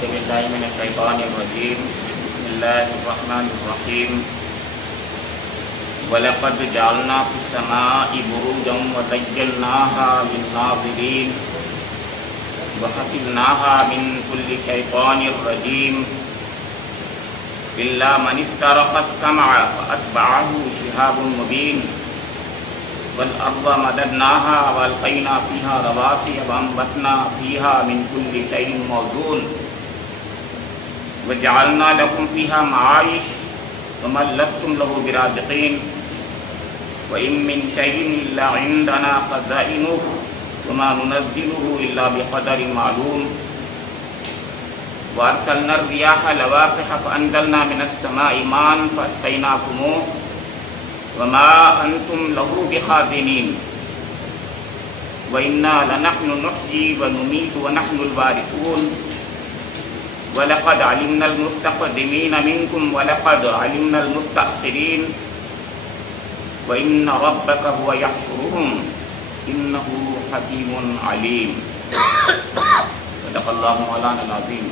أعوذ بالله من الشيطان الرجيم بسم الله الرحمن الرحيم وَلَقَدْ جَعَلْنَا فِي السَّمَاءِ بُرُوجًا وَزَيَّنَّاهَا لِلنَّاظِرِينَ وَحَفِظْنَاهَا مِنْ كُلِّ شَيْطَانٍ رَجِيمٍ إِلَّا مَنِ اسْتَرَقَ السَّمْعَ فَأَتْبَعَهُ شِهَابٌ مُبِينٌ وَالْأَرْضَ مَدَدْنَاهَا وَأَلْقَيْنَا فِيهَا رَوَاسِيَ وَأَنبَتْنَا فِيهَا مِنْ كُلِّ شَيْءٍ مَوْزُونٍ وَجَعَلْنَا لَكُمْ فِيهَا مَعَايِشَ وَمَا لَسْتُمْ لَهُ بِرَازِقِينَ وَإِن مِّن شَيْءٍ إِلَّا عِندَنَا خَزَائِنُهُ وَمَا نُنَزِّلُهُ إِلَّا بِقَدَرٍ مَّعْلُومٍ وَأَرْسَلْنَا الرِّيَاحَ لَوَاقِحَ فَأَنزَلْنَا مِنَ السَّمَاءِ مَاءً فَأَسْقَيْنَاكُمُوهُ وَمَا أَنتُمْ لَهُ بِخَازِنِينَ وَإِنَّا لَنَحْنُ نُحْيِي وَنُمِيتُ وَنَحْنُ الْوَارِثُونَ وَلَقَدْ عَلِمْنَا الْمُسْتَقْدِمِينَ مِنكُمْ وَلَقَدْ عَلِمْنَا الْمُسْتَأْخِرِينَ وَإِنَّ رَبَّكَ هُوَ يَحْشُرُهُمْ إِنَّهُ حَكِيمٌ عَلِيمٌ صدق الله مولانا العظيم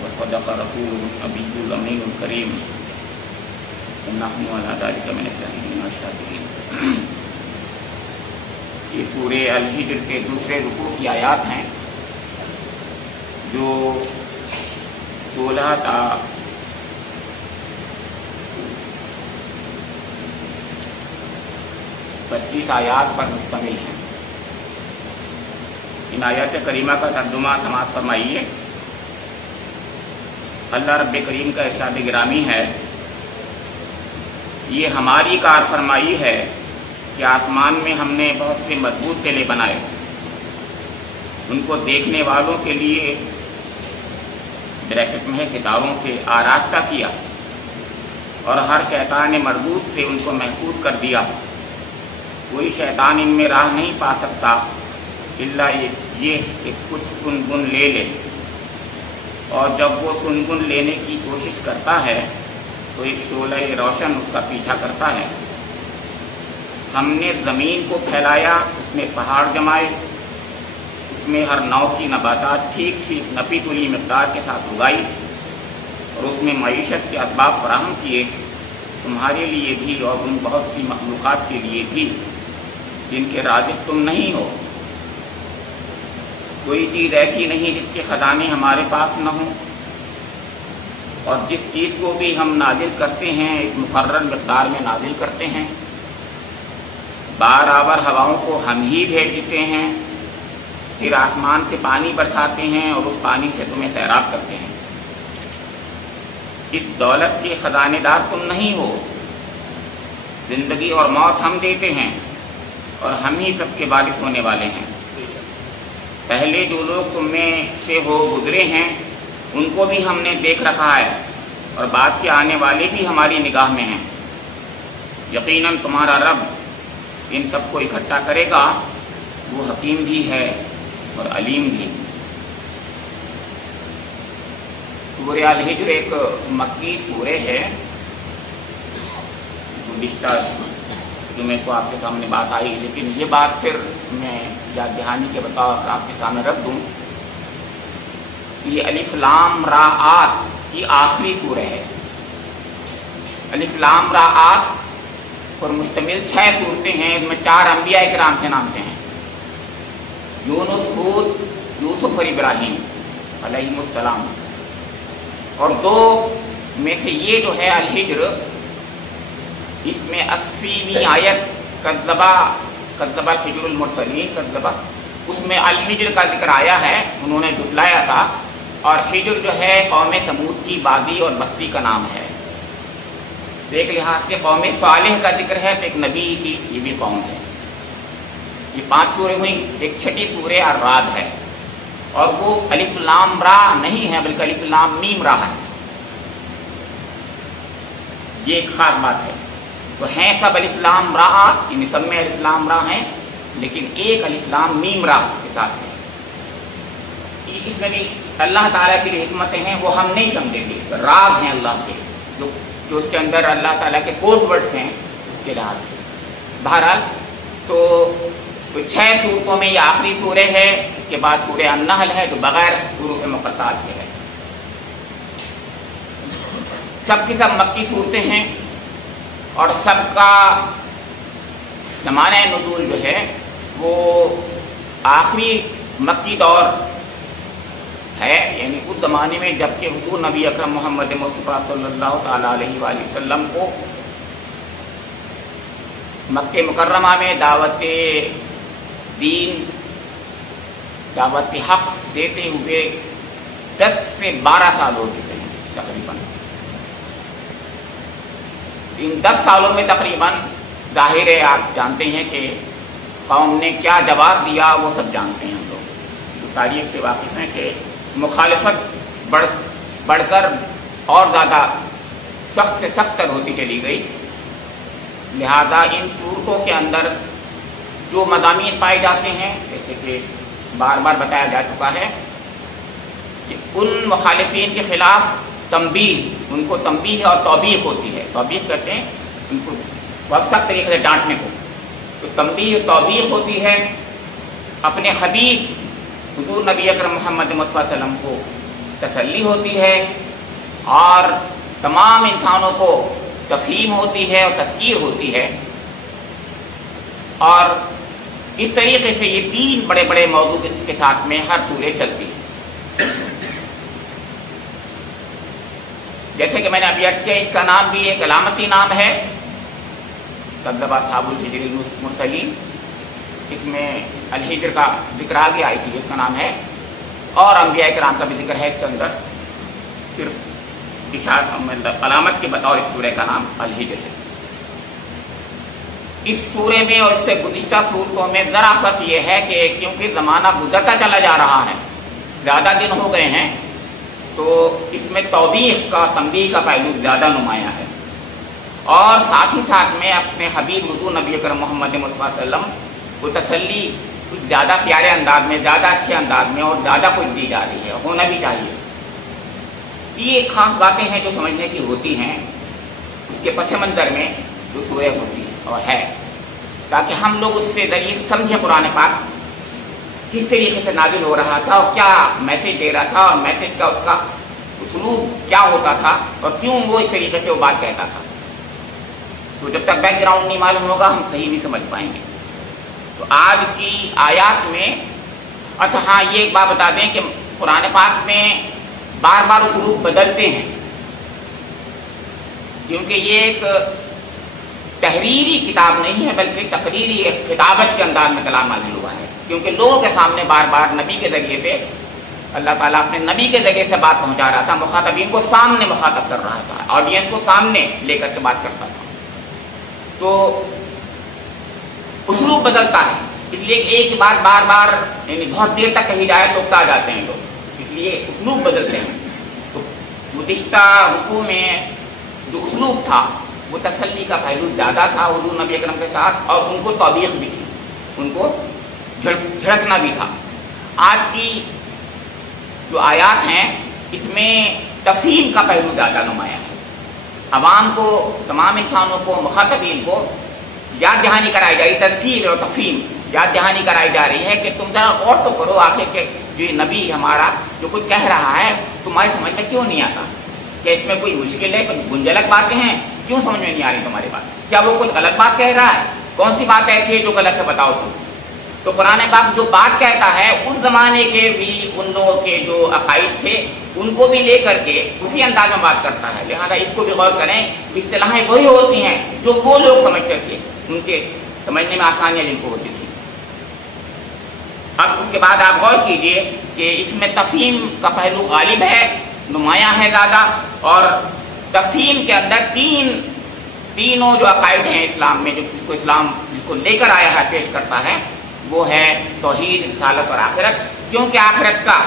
وصدق رسوله النبي الأمين الكريم ونحن على ذلك من الشاهدين والشاكرين۔ یہ سورہ الحجر کے دوسرے رکوع کی آیات ہیں جو 16 تا 25 آیات پر مشتمل ہیں۔ ان آیات کریمہ کا ترجمہ سماعت فرمائیے۔ اللہ رب کریم کا ارشاد گرامی ہے، یہ ہماری کار فرمائی ہے کہ آسمان میں ہم نے بہت سے مضبوط قلعے بنائے، ان کو دیکھنے والوں کے لیے بریکٹ میں ستاروں سے آراستہ کیا، اور ہر شیطان مردود سے ان کو محفوظ کر دیا۔ کوئی شیطان ان میں راہ نہیں پا سکتا الا یہ کہ کچھ سنگن لے لے، اور جب وہ سنگن لینے کی کوشش کرتا ہے تو ایک شعلہ روشن اس کا پیچھا کرتا ہے۔ ہم نے زمین کو پھیلایا، اس میں پہاڑ جمائے، اس میں ہر نوع کی نباتات ٹھیک ٹھیک نپی تلی مقدار کے ساتھ اگائی، اور اس میں معیشت کے اسباب فراہم کیے، تمہارے لیے بھی اور ان بہت سی مخلوقات کے لیے بھی جن کے رازق تم نہیں ہو۔ کوئی چیز ایسی نہیں جس کے خزانے ہمارے پاس نہ ہوں، اور جس چیز کو بھی ہم نازل کرتے ہیں ایک مقرر مقدار میں نازل کرتے ہیں۔ بار آور ہواؤں کو ہم ہی بھیج دیتے ہیں، پھر آسمان سے پانی برساتے ہیں اور اس پانی سے تمہیں سیراب کرتے ہیں۔ اس دولت کے خزانے دار تم نہیں ہو۔ زندگی اور موت ہم دیتے ہیں اور ہم ہی سب کے وارث ہونے والے ہیں۔ پہلے جو لوگ تم میں سے ہو گزرے ہیں ان کو بھی ہم نے دیکھ رکھا ہے، اور بعد کے آنے والے بھی ہماری نگاہ میں ہیں۔ یقیناً تمہارا رب ان سب کو اکٹھا کرے گا، وہ حکیم بھی ہے اور علیم بھی۔ سورہ الحجر ایک مکی سورہ ہے۔ گزشتہ جمعے کو آپ کے سامنے بات آئی، لیکن یہ بات پھر میں یاد دہانی کے بطور آپ کے سامنے رکھ دوں۔ یہ الف لام را آت کی آخری سورہ ہے۔ الف لام را آت پر مشتمل 6 صورتیں ہیں، اس میں 4 انبیاء کرام کے نام سے ہیں، یونس، ہود، یوسف اور ابراہیم علیہم السلام، اور 2 میں سے یہ جو ہے الحجر، اس میں 80ویں آیت کذبا الحجر المرسلین کذبا، اس میں الحجر کا ذکر آیا ہے، انہوں نے جھٹلایا تھا، اور حجر جو ہے قوم سمود کی وادی اور بستی کا نام ہے۔ ایک لحاظ سے قوم صالح کا ذکر ہے تو ایک نبی کی یہ بھی قوم ہے۔ یہ 5 سوریں ہوئیں، ایک چھٹی سورہ الرعد ہے، اور وہ الف لام را نہیں ہے بلکہ الف لام میم را ہے۔ یہ ایک خاص بات ہے۔ تو ہیں سب الف لام را، ان سب میں الف لام را ہیں، لیکن ایک الف لام میم را کے ساتھ ہے۔ اس میں بھی اللہ تعالیٰ کی حکمتیں ہیں، وہ ہم نہیں سمجھیں گے، راز ہیں اللہ کے جو اس کے اندر اللہ تعالیٰ کے کوڈ ورڈ ہیں اس کے لحاظ سے۔ بہرحال تو 6 صورتوں میں یہ آخری سورہ ہے، اس کے بعد سورہ النحل ہے جو بغیر حروف مقطعات کے ہے. سب کی سب مکی صورتیں ہیں اور سب کا زمانہ نزول جو ہے وہ آخری مکی دور ہے، یعنی اس زمانے میں جب کہ حضور نبی اکرم محمد مصطفیٰ صلی اللہ تعالیٰ علیہ وآلہ وسلم کو مکہ مکرمہ میں دعوت دین، دعوت حق دیتے ہوئے 10 سے 12 سال ہو چکے ہیں تقریباً. ان 10 سالوں میں تقریباً ظاہر ہے آپ جانتے ہیں کہ قوم نے کیا جواب دیا، وہ سب جانتے ہیں ہم لوگ جو تاریخ سے واقف ہیں کہ مخالفت بڑھ کر اور زیادہ سخت سے سخت تر ہوتی چلی گئی. لہذا ان صورتوں کے اندر جو مضامین پائے جاتے ہیں، جیسے کہ بار بار بتایا جا چکا ہے کہ ان مخالفین کے خلاف تنبیہ، ان کو تنبیہ اور توبیخ ہوتی ہے. توبیخ کہتے ہیں ان کو بہت سخت طریقے سے ڈانٹنے کو. تو تنبیہ توبیخ ہوتی ہے. اپنے حبیب حضور نبی اکرم محمد مصطفیٰ صلی اللہ علیہ وسلم کو تسلی ہوتی ہے اور تمام انسانوں کو تفہیم ہوتی ہے اور تذکیر ہوتی ہے. اور اس طریقے سے یہ 3 بڑے بڑے موضوع کے ساتھ میں ہر سورہ چلتی ہے. جیسے کہ میں نے ابھی عرض کیا، اس کا نام بھی ایک علامتی نام ہے، کذب اصحاب الحجر المرسلین. اس میں الحجر کا ذکر آ گیا، اسی لیے اس کا نام ہے. اور انبیاء کرام کا بھی ذکر ہے اس کے اندر، صرف علامت کے بطور اس سورہ کا نام الحجر ہے. اس سورے میں اور اس سے گزشتہ صورتوں میں ذرا فرق یہ ہے کہ کیونکہ زمانہ گزرتا چلا جا رہا ہے، زیادہ دن ہو گئے ہیں، تو اس میں توبیخ کا، تنبیہ کا پہلو زیادہ نمایاں ہے. اور ساتھ ہی ساتھ میں اپنے حبیب حضور نبی اکرم محمد مصطفیٰ صلی اللہ علیہ وسلم کو تسلی کچھ زیادہ پیارے انداز میں، زیادہ اچھے انداز میں اور زیادہ کچھ دی جا رہی ہے، ہونا بھی چاہیے. یہ خاص باتیں ہیں جو سمجھنے کی ہوتی ہیں اس کے پس منظر میں جو سورہ ہوتی ہے اور ہے، تاکہ ہم لوگ اس سے ذریعے سمجھیں قرآن پاک کس طریقے سے نازل ہو رہا تھا اور کیا میسج دے رہا تھا، اور میسج کا اس کا اسلوب کیا ہوتا تھا اور کیوں وہ اس طریقے سے وہ بات کہتا تھا. تو جب تک بیک گراؤنڈ نہیں معلوم ہوگا ہم صحیح نہیں سمجھ پائیں گے. تو آج کی آیات میں، اچھا ہاں یہ ایک بات بتا دیں کہ قرآن پاک میں بار بار اسلوب بدلتے ہیں، کیونکہ یہ ایک تحریری کتاب نہیں ہے بلکہ تقریری خطابت کے انداز میں کلام نازل ہوا ہے. کیونکہ لوگوں کے سامنے بار بار نبی کے ذریعے سے اللہ تعالیٰ اپنے نبی کے ذریعے سے بات پہنچا رہا تھا، مخاطبین کو سامنے مخاطب کر رہا تھا، آڈینس کو سامنے لے کر کے بات کرتا تھا. تو اسلوب بدلتا ہے، اس لیے ایک ہی بات بار بار یعنی بہت دیر تک کہی جائے تو اکتا جاتے ہیں لوگ، اس لیے اسلوب بدلتے ہیں. تو گزشتہ رکوع میں جو اسلوب تھا وہ تسلی کا پہلو زیادہ تھا حضور نبی اکرم کے ساتھ، اور ان کو توبیخ بھی تھی، ان کو جھڑکنا بھی تھا. آج کی جو آیات ہیں اس میں تفہیم کا پہلو زیادہ نمایاں ہے. عوام کو، تمام انسانوں کو، مخاطبین کو یاد دہانی کرائی جا رہی، تذکیر اور تفہیم یاد دہانی کرائی جا رہی ہے کہ تم ذرا غور تو کرو، آخر کہ جو یہ نبی ہمارا جو کچھ کہہ رہا ہے تمہاری سمجھ میں کیوں نہیں آتا؟ کیا اس میں کوئی مشکل ہے، کوئی گنجلک باتیں ہیں؟ کیوں سمجھ میں نہیں آ رہی تمہاری بات؟ کیا وہ کوئی غلط بات کہہ رہا ہے؟ کون سی بات ایسی ہے جو غلط ہے بتاؤ تم. تو قرآن پاک جو بات کہتا ہے اس زمانے کے بھی ان لوگوں کے جو عقائد تھے ان کو بھی لے کر کے اسی انداز میں بات کرتا ہے. لہذا اس کو بھی غور کریں، اصطلاحیں وہی ہوتی ہیں جو وہ لوگ سمجھتے تھے، ان کے سمجھنے میں آسانیاں جن کو ہوتی تھی. اب اس کے بعد آپ غور کیجئے کہ اس میں تفہیم کا پہلو غالب ہے، نمایاں ہے زیادہ. اور تفہیم کے اندر تینوں جو عقائد ہیں اسلام میں، جو اسلام جس کو لے کر آیا ہے، پیش کرتا ہے، وہ ہے توحید، رسالت اور آخرت. کیونکہ آخرت کا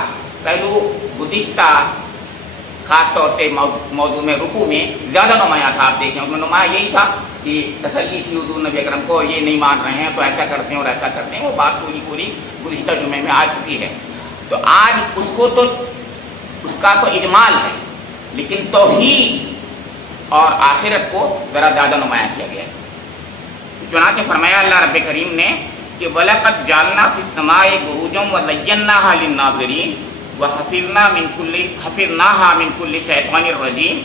پہلو گزشتہ خاص طور سے موضوع میں رکوع میں زیادہ نمایاں تھا. آپ دیکھیں اس میں نمایاں یہی تھا کہ تسلی تھی حضور نبی اکرم کو، یہ نہیں مان رہے ہیں تو ایسا کرتے ہیں اور ایسا کرتے ہیں. وہ بات پوری گزشتہ جمعے میں آ چکی ہے. تو آج اس کا تو اجمال ہے، لیکن توحید اور آخرت کو ذرا زیادہ نمایاں کیا گیا ہے. چنانچہ فرمایا اللہ رب کریم نے کہ وَلَقَدْ جَعَلْنَا فِي السَّمَاءِ بُرُوجًا وَزَيَّنَّاهَا لِلنَّاظِرِينَ وَحَفِظْنَاهَا مِنْ كُلِّ شَيْطَانٍ رَجِيمٍ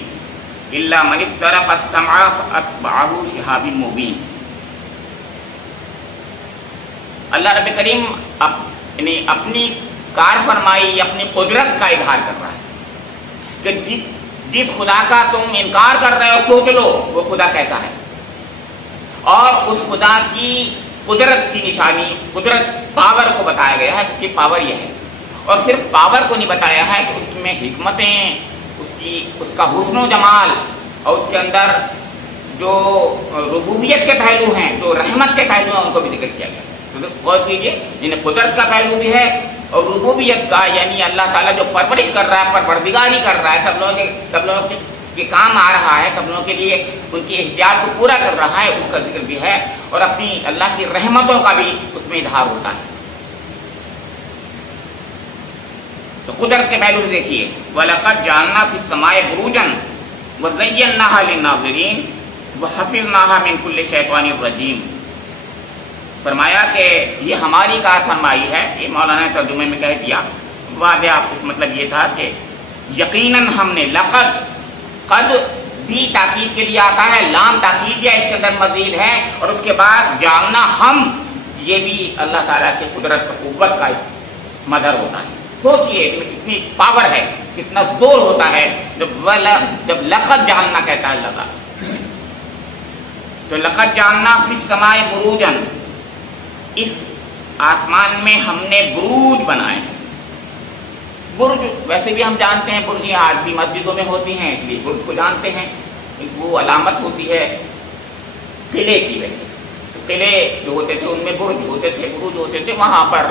إِلَّا مَنِ اسْتَرَقَ السَّمْعَ فَأَتْبَعَهُ شِهَابٌ مُبِينٌ۔ اللہ رب کریم اپنی کار فرمائی، اپنی قدرت کا اظہار کر رہا ہے کہ جس خدا کا تم انکار کر رہے ہو سوچ لو وہ خدا کیسا ہے، اور اس خدا کی قدرت کی نشانی، قدرت پاور کو بتایا گیا ہے کہ اس کی پاور یہ ہے، اور صرف پاور کو نہیں بتایا ہے کہ اس میں حکمتیں، اس کا حسن و جمال، اور اس کے اندر جو ربوبیت کے پہلو ہیں، جو رحمت کے پہلو ہیں، ان کو بھی ذکر کیا گیا۔ غور کیجیے، یعنی قدرت کا پہلو بھی ہے اور ربوبیت کا، یعنی اللہ تعالیٰ جو پرورش کر رہا ہے، پروردگاری کر رہا ہے، سب لوگوں کے کام آ رہا ہے، سب لوگوں کے لیے ان کی احتیاج کو پورا کر رہا ہے، اس کا ذکر بھی ہے، اور اپنی اللہ کی رحمتوں کا بھی اس میں اظہار ہوتا ہے۔ تو قدرت کے پہلو سے دیکھیے، وَلَقَدْ جَعَلْنَا فِي السَّمَاءِ بُرُوجًا وَزَيَّنَّاهَا لِلنَّاظِرِينَ وَحَفِظْنَاهَا مِنْ كُلِّ شَيْطَانٍ رَجِيمٍ۔ فرمایا کہ یہ ہماری کار فرمائی ہے، یہ مولانا نے ترجمے میں کہہ دیا، واضح مطلب یہ تھا کہ یقیناً ہم نے، لقد، قد بھی تاکید کے لیے آتا ہے، لام تاکید یا اس کے اندر مزید ہے، اور اس کے بعد جاننا ہم، یہ بھی اللہ تعالیٰ کی قدرت و قوت کا مظہر ہوتا ہے۔ سوچئے کتنی پاور ہے، کتنا زور ہوتا ہے جب لقد جاننا کہتا ہے اللہ تعالیٰ۔ تو لقد جاننا فی السماء بروجا، اس آسمان میں ہم نے بروج بنائے۔ برج ویسے بھی ہم جانتے ہیں، برجیں آج بھی مسجدوں میں ہوتی ہیں، اس لیے برج کو جانتے ہیں، وہ علامت ہوتی ہے قلعے کی۔ ویسے قلعے جو ہوتے تھے ان میں برج ہوتے تھے، بروج ہوتے تھے، وہاں پر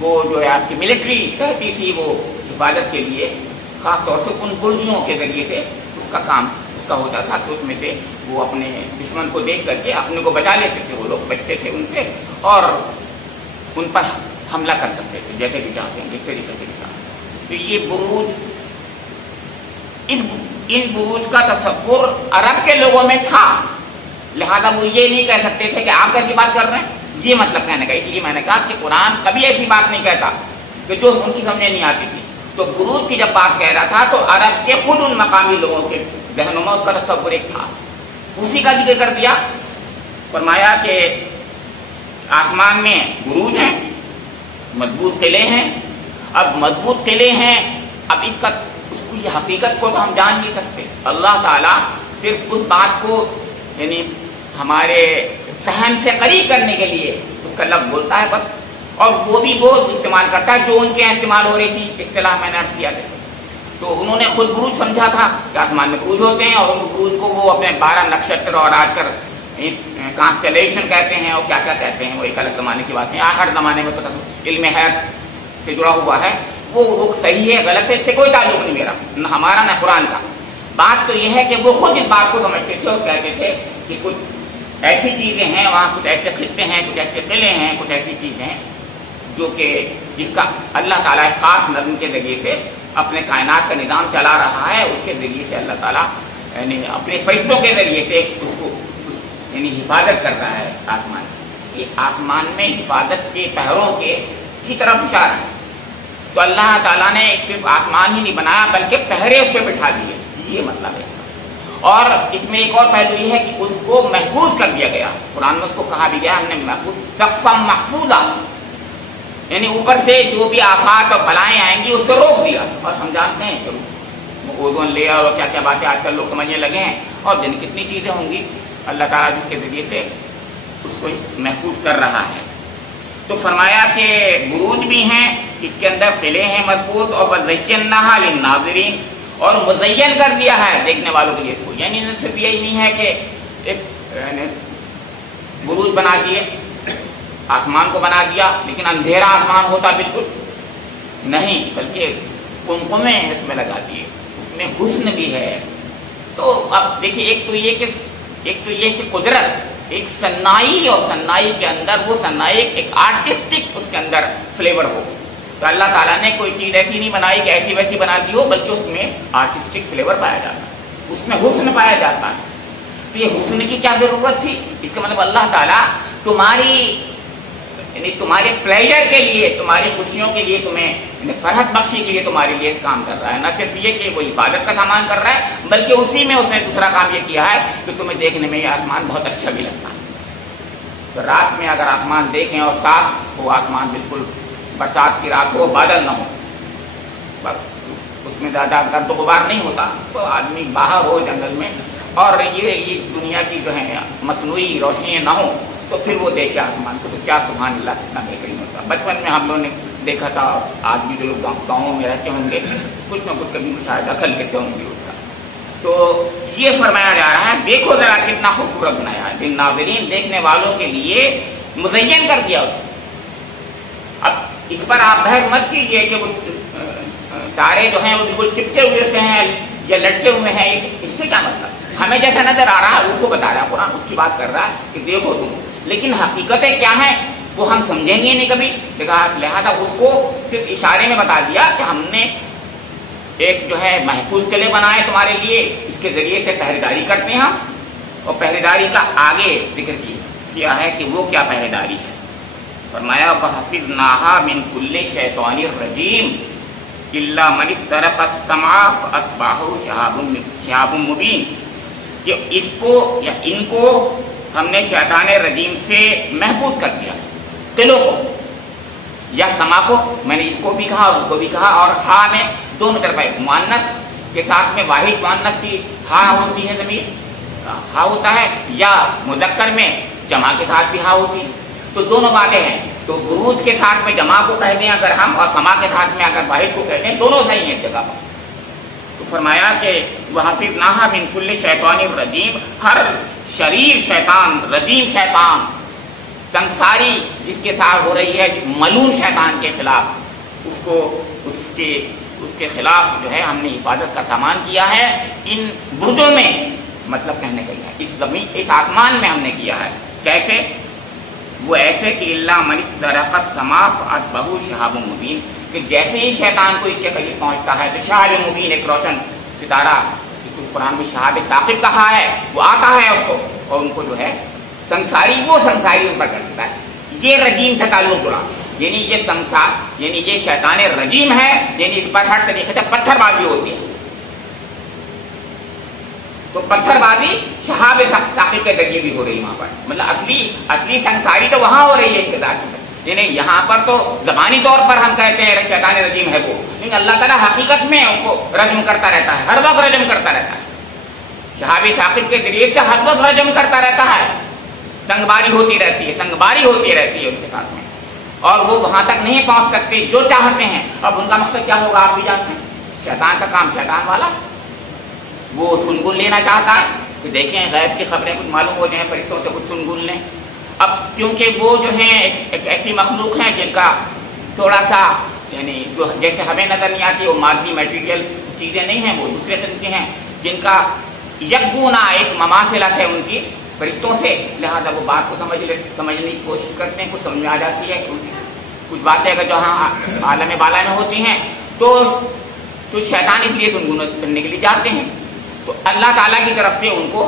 وہ جو ہے آپ کی ملٹری رہتی تھی، وہ حفاظت کے لیے خاص طور سے ان برجوں کے ذریعے سے اس کا کام اس کا ہوتا تھا، کہ اس میں سے وہ اپنے دشمن کو دیکھ کر کے اپنے کو بچا لیتے تھے، وہ لوگ بچتے تھے ان سے اور ان پر حملہ کر سکتے تھے جیسے بھی چاہتے ہیں، جس طریقے سے چاہتے ہیں۔ تو یہ بروج، ان بروج کا تصور عرب کے لوگوں میں تھا، لہذا وہ یہ نہیں کہہ سکتے تھے کہ آپ کیسی بات کر رہے ہیں، یہ مطلب کہنے کا۔ اس لیے میں نے کہا کہ قرآن کبھی ایسی بات نہیں کہتا کہ جو ان کی سمجھ نہیں آتی تھی۔ تو بروج کی جب بات کہہ رہا تھا تو عرب کے خود ان مقامی لوگوں کے ذہنوں میں اس کا تصور ایک تھا، اسی کا ذکر کر دیا۔ فرمایا کہ آسمان میں بروج ہیں، مضبوط قلعے ہیں۔ اب مضبوط قلعے ہیں، اب اس کی یہ حقیقت کو تو ہم جان نہیں سکتے۔ اللہ تعالیٰ صرف اس بات کو یعنی ہمارے فہم سے قریب کرنے کے لیے اس کا لفظ بولتا ہے بس، اور وہ بھی وہ استعمال کرتا ہے جو ان کے استعمال ہو رہی تھی اصطلاح میں نے عرض کیا تھا۔ تو انہوں نے خود بروج سمجھا تھا کہ آسمان میں بروج ہوتے ہیں، اور ان بروج کو وہ اپنے 12 نکشتر اور آج کل کانسٹیلیشن کہتے ہیں اور کیا کیا کہتے ہیں، وہ ایک الگ زمانے کی بات ہے۔ ہر زمانے میں تو علم حیات سے جڑا ہوا ہے، وہ صحیح ہے غلط ہے، اس سے کوئی تعلق نہیں میرا، نہ ہمارا نہ قرآن کا۔ بات تو یہ ہے کہ وہ خود اس بات کو سمجھتے تھے اور کہتے تھے کہ کچھ ایسی چیزیں ہیں وہاں، کچھ ایسے خطے ہیں، کچھ ایسے قلعے ہیں، کچھ ایسی چیزیں ہیں جو کہ جس کا اللہ تعالیٰ خاص نظم کے ذریعے سے اپنے کائنات کا نظام چلا رہا ہے، اس کے ذریعے سے اللہ تعالیٰ یعنی اپنے فرشتوں کے ذریعے سے اس کو یعنی حفاظت کر رہا ہے آسمان کی۔ یہ آسمان میں حفاظت کے پہروں کی طرف اشارہ ہے۔ تو اللہ تعالیٰ نے صرف آسمان ہی نہیں بنایا بلکہ پہرے اس پہ بٹھا دیے، یہ مطلب ہے۔ اور اس میں ایک اور پہلو یہ ہے کہ اس کو محفوظ کر دیا گیا، قرآن میں اس کو کہا بھی گیا ہم نے محفوظ، سقفا محفوظا، یعنی اوپر سے جو بھی آفات اور بلائیں آئیں گی اس کو روک دیا۔ اور ہم جانتے ہیں کہ اوزون لیئر اور کیا کیا باتیں آج کل لوگ سمجھنے لگے ہیں، اور جن کتنی چیزیں ہوں گی اللہ تعالیٰ جس کے ذریعے سے اس کو محفوظ کر رہا ہے۔ تو فرمایا کہ بروج بھی ہیں، اس کے اندر قلعے ہیں مضبوط، اور وَزَيَّنَّاهَا لِلنَّاظِرِينَ، اور مزین کر دیا ہے دیکھنے والوں کے لیے اس کو۔ یعنی صرف یہی نہیں ہے کہ ایک بروج بنا دیے، آسمان کو بنا دیا لیکن اندھیرا آسمان ہوتا بالکل نہیں، بلکہ قمقمے اس میں لگا دیے، اس میں حسن بھی ہے۔ تو اب دیکھیے ایک تو یہ کہ قدرت ایک صنائی، اور صنائی کے اندر وہ صنائی ایک آرٹسٹک اس کے اندر فلیور ہو۔ تو اللہ تعالیٰ نے کوئی چیز ایسی نہیں بنائی کہ ایسی ویسی بنا دی ہو، بلکہ اس میں آرٹسٹک فلیور پایا جاتا ہے، اس میں حسن پایا جاتا ہے۔ تو یہ حسن کی کیا ضرورت تھی؟ اس کا مطلب اللہ تعالیٰ تمہاری یعنی تمہارے پلیجر کے لیے، تمہاری خوشیوں کے لیے، تمہیں یعنی فرحت بخشی کے لیے تمہارے لیے کام کر رہا ہے. نہ صرف یہ کہ وہ حفاظت کا سامان کر رہا ہے، بلکہ اسی میں اس نے دوسرا کام یہ کیا ہے کہ تمہیں دیکھنے میں یہ آسمان بہت اچھا بھی لگتا ہے. تو رات میں اگر آسمان دیکھیں اور صاف ہو آسمان، بالکل برسات کی رات ہو، بادل نہ ہو، اس میں زیادہ گرد و غبار نہیں ہوتا، تو آدمی باہر ہو جنگل میں اور یہ دنیا کی جو ہے مصنوعی روشنیاں نہ ہو، تو پھر وہ دیکھے آسمان کو تو کیا سبحان اللہ کتنا بہترین ہوتا. بچپن میں ہم لوگوں نے دیکھا تھا، آج بھی جو لوگ گاؤں میں رہتے ہوں گے کچھ نہ کچھ کبھی مشاہدہ کر لیتے ہوں گے اس کا. تو یہ فرمایا جا رہا ہے دیکھو ذرا کتنا خوبصورت بنایا ہے، بن ناظرین دیکھنے والوں کے لیے مزین کر دیا. اب اس پر آپ بحث مت کیجیے کہ وہ تارے جو ہیں وہ بالکل چپکے ہوئے سے ہیں یا لٹکے ہوئے ہیں، اس سے کیا مطلب؟ ہمیں جیسا نظر آ رہا ہے وہ کو بتا رہا ہے قرآن، اس کی بات کر رہا ہے کہ دیکھو تم، لیکن حقیقتیں کیا ہیں وہ ہم سمجھیں گے نہیں کبھی. لہٰذا اس کو صرف اشارے میں بتا دیا کہ ہم نے ایک جو ہے محفوظ قلعے بنائے تمہارے لیے، اس کے ذریعے سے پہرےداری کرتے ہیں ہم. اور پہرےداری کا آگے ذکر کیا ہے کہ وہ کیا پہرےداری ہے. فرمایا وَحَفِظْنَاهَا مِنْ كُلِّ شَيْطَانٍ رَجِيمٍ إِلَّا مَنِ اسْتَرَقَ السَّمْعَ فَأَتْبَعَهُ شِهَابٌ مُبِينٌ، کہ اس کو یا ان کو ہم نے شیطان رجیم سے محفوظ کر دیا. قلعوں کو یا سما کو، میں نے اس کو بھی کہا اور اس کو بھی کہا، اور ہا میں دونوں طرف ہے. مؤنث کے ساتھ میں واحد مؤنث کی ہا ہوتی ہے، ضمیر ہا ہوتا ہے، یا مذکر میں جمع کے ساتھ بھی ہا ہوتی ہے. تو دونوں باتیں ہیں. تو بروج کے ساتھ میں جمع کو کہہ دیں اگر ہم، اور سما کے ساتھ میں اگر واحد کو کہہ دیں، دونوں صحیح ہیں جگہ پر. تو فرمایا کہ وَحَفِظْنَاهَا مِنْ كُلِّ شَيْطَانٍ رَجِيمٍ، ہر شریر شیطان، رجیم شیطان، سنساری جس کے ساتھ ہو رہی ہے ملعون شیطان کے خلاف، اس کو اس کے خلاف جو ہے ہم نے حفاظت کا سامان کیا ہے. ان برجوں میں مطلب کہنے کا ہے اس آسمان میں ہم نے کیا ہے. کیسے؟ وہ ایسے کہ اللہ من استرق السماء فأتبعه شهاب مبین، کہ جیسے ہی شیطان کو اس کے قریب پہنچتا ہے تو شہاب مبین، ایک روشن ستارہ، جس کو قرآن میں شہاب ثاقب کہا ہے، وہ آتا ہے اس کو اور ان کو جو ہے سنساری، وہ سنساری ان پر کر دیتا ہے. یہ رجیم سے تعلق جڑا، یعنی یہ سنسار، یعنی یہ شیطان رجیم ہے، یعنی اس پر ہر طریقے سے پتھر بازی ہوتی ہے. تو پتھر بازی شہاب ثاقب کے ذریعے بھی ہو رہی ہے وہاں پر. مطلب اصلی سنساری تو وہاں ہو رہی ہے انتظار میں، یعنی یہاں پر تو زبانی طور پر ہم کہتے ہیں شیطان رجیم ہے وہ، لیکن اللہ تعالیٰ حقیقت میں ان کو رجم کرتا رہتا ہے، ہر وقت رجم کرتا رہتا ہے. شہاب ثاقب کے ذریعے سے ہر وقت رجم کرتا رہتا ہے. سنگباری ہوتی رہتی ہے، سنگباری ہوتی رہتی ہے ان کے ساتھ میں، اور وہ وہاں تک نہیں پہنچ سکتے جو چاہتے ہیں. اب ان کا مقصد کیا ہوگا آپ بھی جانتے ہیں. شیطان کا کام شیطان والا، وہ سنگن لینا چاہتا ہے کہ دیکھیں غیب کی خبریں کچھ معلوم ہو جائیں، فرشتوں سے کچھ سنگن لیں. اب کیونکہ وہ جو ہیں ایک ایسی مخلوق ہیں جن کا تھوڑا سا یعنی جو جیسے ہمیں نظر نہیں آتی وہ مادی میٹیریل چیزیں نہیں ہیں، وہ دوسرے قسم کی ہیں جن کا یکگونا ایک مماثلت ہے ان کی فرشتوں سے. لہذا وہ بات کو سمجھنے کی کوشش کرتے ہیں، کچھ سمجھ میں آ جاتی ہے. کچھ باتیں اگر جو ہاں عالم بالا میں ہوتی ہیں تو شیطان اس لیے سنگن کرنے کے لیے جاتے ہیں. تو اللہ تعالیٰ کی طرف سے ان کو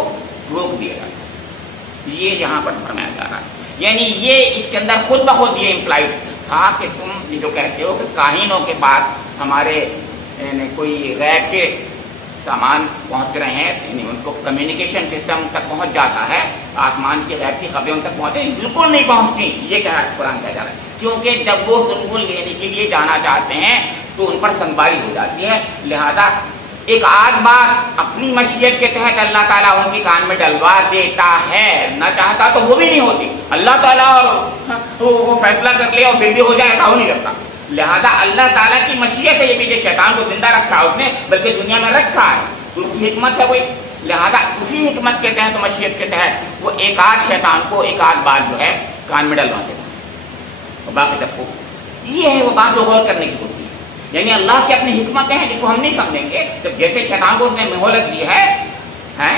روک دیا جاتا ہے. یہ یہاں پر فرمایا جا رہا ہے. یعنی یہ اس کے اندر خود بخود یہ امپلائڈ تھا کہ تم یہ جو کہتے ہو کہ کاہنوں کے پاس ہمارے یعنی کوئی غیب کے سامان پہنچ رہے ہیں، یعنی ان کو کمیونیکیشن سسٹم تک پہنچ جاتا ہے، آسمان کی غیب کی خبریں ان تک پہنچے، بالکل نہیں پہنچتی. یہ کہا قرآن کہہ جا رہا ہے. کیونکہ جب وہ سنگن لینے کے لیے جانا چاہتے ہیں تو ان پر سنگباری ہو جاتی ہے. لہذا ایک آدھ بات اپنی مشیت کے تحت اللہ تعالیٰ ان کی کان میں ڈلوا دیتا ہے، نہ چاہتا تو وہ بھی نہیں ہوتی. اللہ تعالیٰ اور وہ فیصلہ کر لے اور پھر بھی ہو جائے، ایسا ہو نہیں رکھتا. لہذا اللہ تعالیٰ کی مشیت ہے یہ بھی، شیطان کو زندہ رکھا ہے اس نے، بلکہ دنیا میں رکھا ہے، اس کی حکمت ہے کوئی. لہذا اسی حکمت کے تحت، مشیت کے تحت وہ ایک آدھ شیطان کو ایک آدھ بات جو ہے کان میں ڈلوا دیتا ہے. باقی سب کو یہ ہے وہ بات جو غور کرنے کی ہوتی ہے. یعنی اللہ کی اپنی حکمتیں ہیں جن کو ہم نہیں سمجھیں گے. جب جیسے شیطان کو اس نے مہلت دی ہے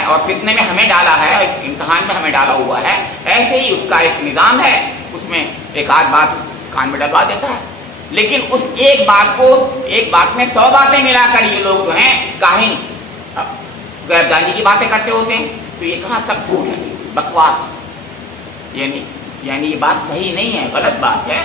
اور فتنے میں ہمیں ڈالا ہے، امتحان میں ہمیں ڈالا ہوا ہے، ایسے ہی اس کا ایک نظام ہے، اس میں ایک آدھ بات کان میں ڈلوا دیتا ہے. لیکن اس ایک بات میں 100 باتیں ملا کر یہ لوگ جو ہیں کاہن غیب دانی کی باتیں کرتے ہوتے ہیں. تو یہ کہاں سب جھوٹ ہے، بکواس. یعنی یعنی یہ بات صحیح نہیں ہے، غلط بات ہے۔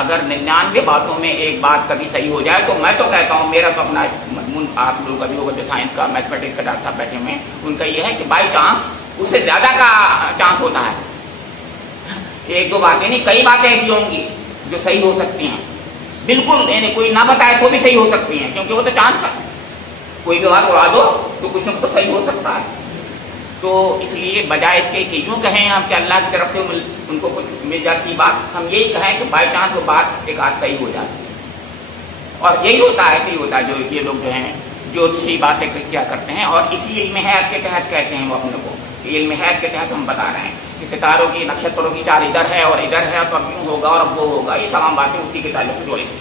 اگر 99 باتوں میں ایک بات کبھی صحیح ہو جائے تو میں تو کہتا ہوں، میرا تو اپنا مضمون آپ لوگ کبھی ہوگا جو سائنس کا میتھمیٹکس کا ڈاکٹر صاحب بیٹھے ہوئے ہیں، ان کا یہ ہے کہ بائی چانس اس سے زیادہ کا چانس ہوتا ہے۔ ایک دو باتیں نہیں، کئی باتیں ایسی ہوں گی جو صحیح ہو سکتی ہیں، بالکل یعنی کوئی نہ بتائے تو بھی صحیح ہو سکتی ہیں، کیونکہ وہ تو چانس ہے، کوئی بھی بات اڑا دو تو کچھ نہ کچھ صحیح ہو سکتا ہے۔ تو اس لیے بجائے اس کے کہ یوں کہیں ہم کہ اللہ کی طرف سے ان کو کچھ مل جاتی بات، ہم یہی کہیں کہ بائی چانس وہ بات ایک آدھ صحیح ہو جاتی ہے۔ اور یہی ہوتا ہے، ایسے ہی ہوتا ہے جو یہ لوگ جو ہیں جوتشی باتیں کیا کرتے ہیں، اور اسی علم حیات کے تحت کہتے ہیں وہ اپنے کو، کہ علم حیات کے تحت ہم بتا رہے ہیں کہ ستاروں کی نکشتروں کی چال ادھر ہے اور ادھر ہے، تو اب یوں ہوگا اور اب وہ ہوگا، یہ تمام باتیں اسی کے تعلق سے جوڑی تھی۔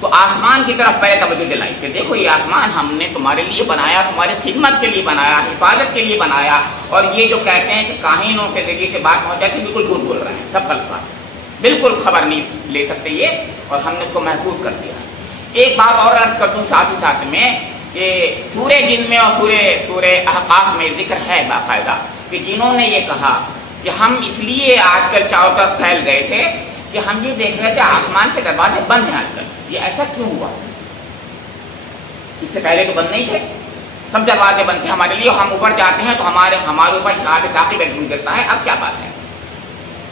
تو آسمان کی طرف پہلے توجہ دلائی کہ دیکھو یہ آسمان ہم نے تمہارے لیے بنایا، تمہاری خدمت کے لیے بنایا، حفاظت کے لیے بنایا، اور یہ جو کہتے ہیں کہ کاہنوں کے ذریعے سے بات پہنچ جاتی، بالکل جھوٹ بول رہے ہیں، سب غلط بات، بالکل خبر نہیں لے سکتے یہ، اور ہم نے اس کو محفوظ کر دیا۔ ایک بات اور عرض کر دوں ساتھ ہی ساتھ میں کہ سورہ جن میں اور سورہ احقاف میں ذکر ہے باقاعدہ کہ جنہوں نے یہ کہا کہ ہم اس لیے آج کل چاروں طرف پھیل گئے تھے کہ ہم یہ دیکھ رہے تھے آسمان کے دروازے بند ہیں آج کل، یہ ایسا کیوں ہوا؟ اس سے پہلے تو بند نہیں تھے، سب دروازے بند تھے ہمارے لیے، ہم اوپر جاتے ہیں تو ہمارے اوپر شہاب ثاقب ایک دن گرتا ہے، اب کیا بات ہے؟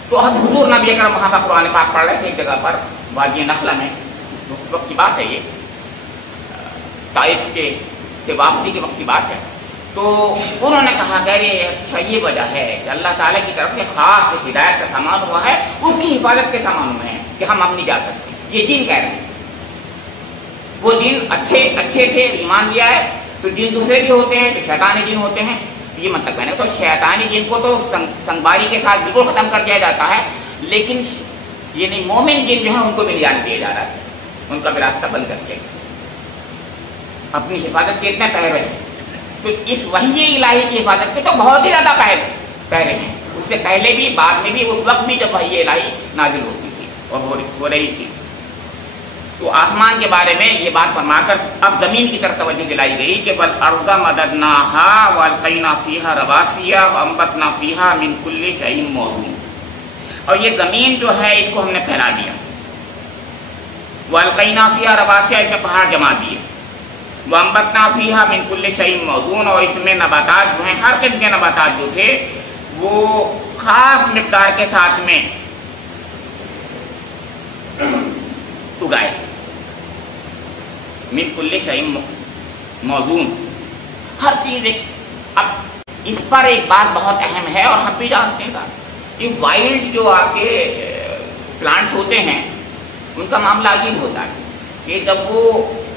تو اب حضور نبی اکرم وہاں پر قرآن پاک پڑھ رہے تھے ایک جگہ پر وادی نخلہ میں، اس وقت کی بات ہے، یہ طائف کے سے واپسی کے وقت کی بات ہے۔ تو انہوں نے کہا کہ اچھا یہ وجہ ہے کہ اللہ تعالیٰ کی طرف سے خاص ہدایت کا سامان ہوا ہے، اس کی حفاظت کے سامان میں ہے کہ ہم اب نہیں جا سکتے، یہ جن کہہ رہے ہیں۔ وہ جن اچھے تھے، ایمان لیا ہے، تو جن دوسرے بھی ہوتے ہیں، کہ شیطانی جن ہوتے ہیں، یہ مطلب کہنے تو شیطانی جن کو تو سنگباری کے ساتھ بالکل ختم کر دیا جاتا ہے، لیکن یہ نہیں، مومن جن جو ہیں ان کو بھی نجات دیا جا رہا ہے، ان کا بھی راستہ بند کر کے اپنی حفاظت کے اتنے پہرے ہیں۔ تو اس وحی الہی کی حفاظت کے تو بہت ہی زیادہ پہرے ہیں، اس سے پہلے بھی، بعد میں بھی، اس وقت بھی جب وحی الہی نازل ہوتی تھی اور ہو رہی تھی۔ تو آسمان کے بارے میں یہ بات فرما کر اب زمین کی طرف توجہ دلائی گئی کہ وَالْأَرْضَ مَدَدْنَاهَا وَأَلْقَيْنَا فِيهَا رَوَاسِيَ وَأَنبَتْنَا فِيهَا مِنْ كُلِّ شَيْءٍ مَوْزُونٍ، اور یہ زمین جو ہے اس کو ہم نے پھیلا دیا، وَأَلْقَيْنَا فِيهَا رَوَاسِيَ، اس میں پہاڑ جما دیے، وَأَنبَتْنَا فِيهَا مِنْ كُلِّ شَيْءٍ مَوْزُونٍ، اور اس میں نباتات جو ہیں، ہر قسم کے نباتات جو تھے وہ خاص مقدار کے ساتھ میں اگائے، من کل شیء موزون، ہر چیز ایک۔ اب اس پر ایک بات بہت اہم ہے اور ہم بھی جانتے ہیں کہ وائلڈ جو آپ کے پلانٹس ہوتے ہیں ان کا معاملہ عجیب ہوتا ہے کہ جب وہ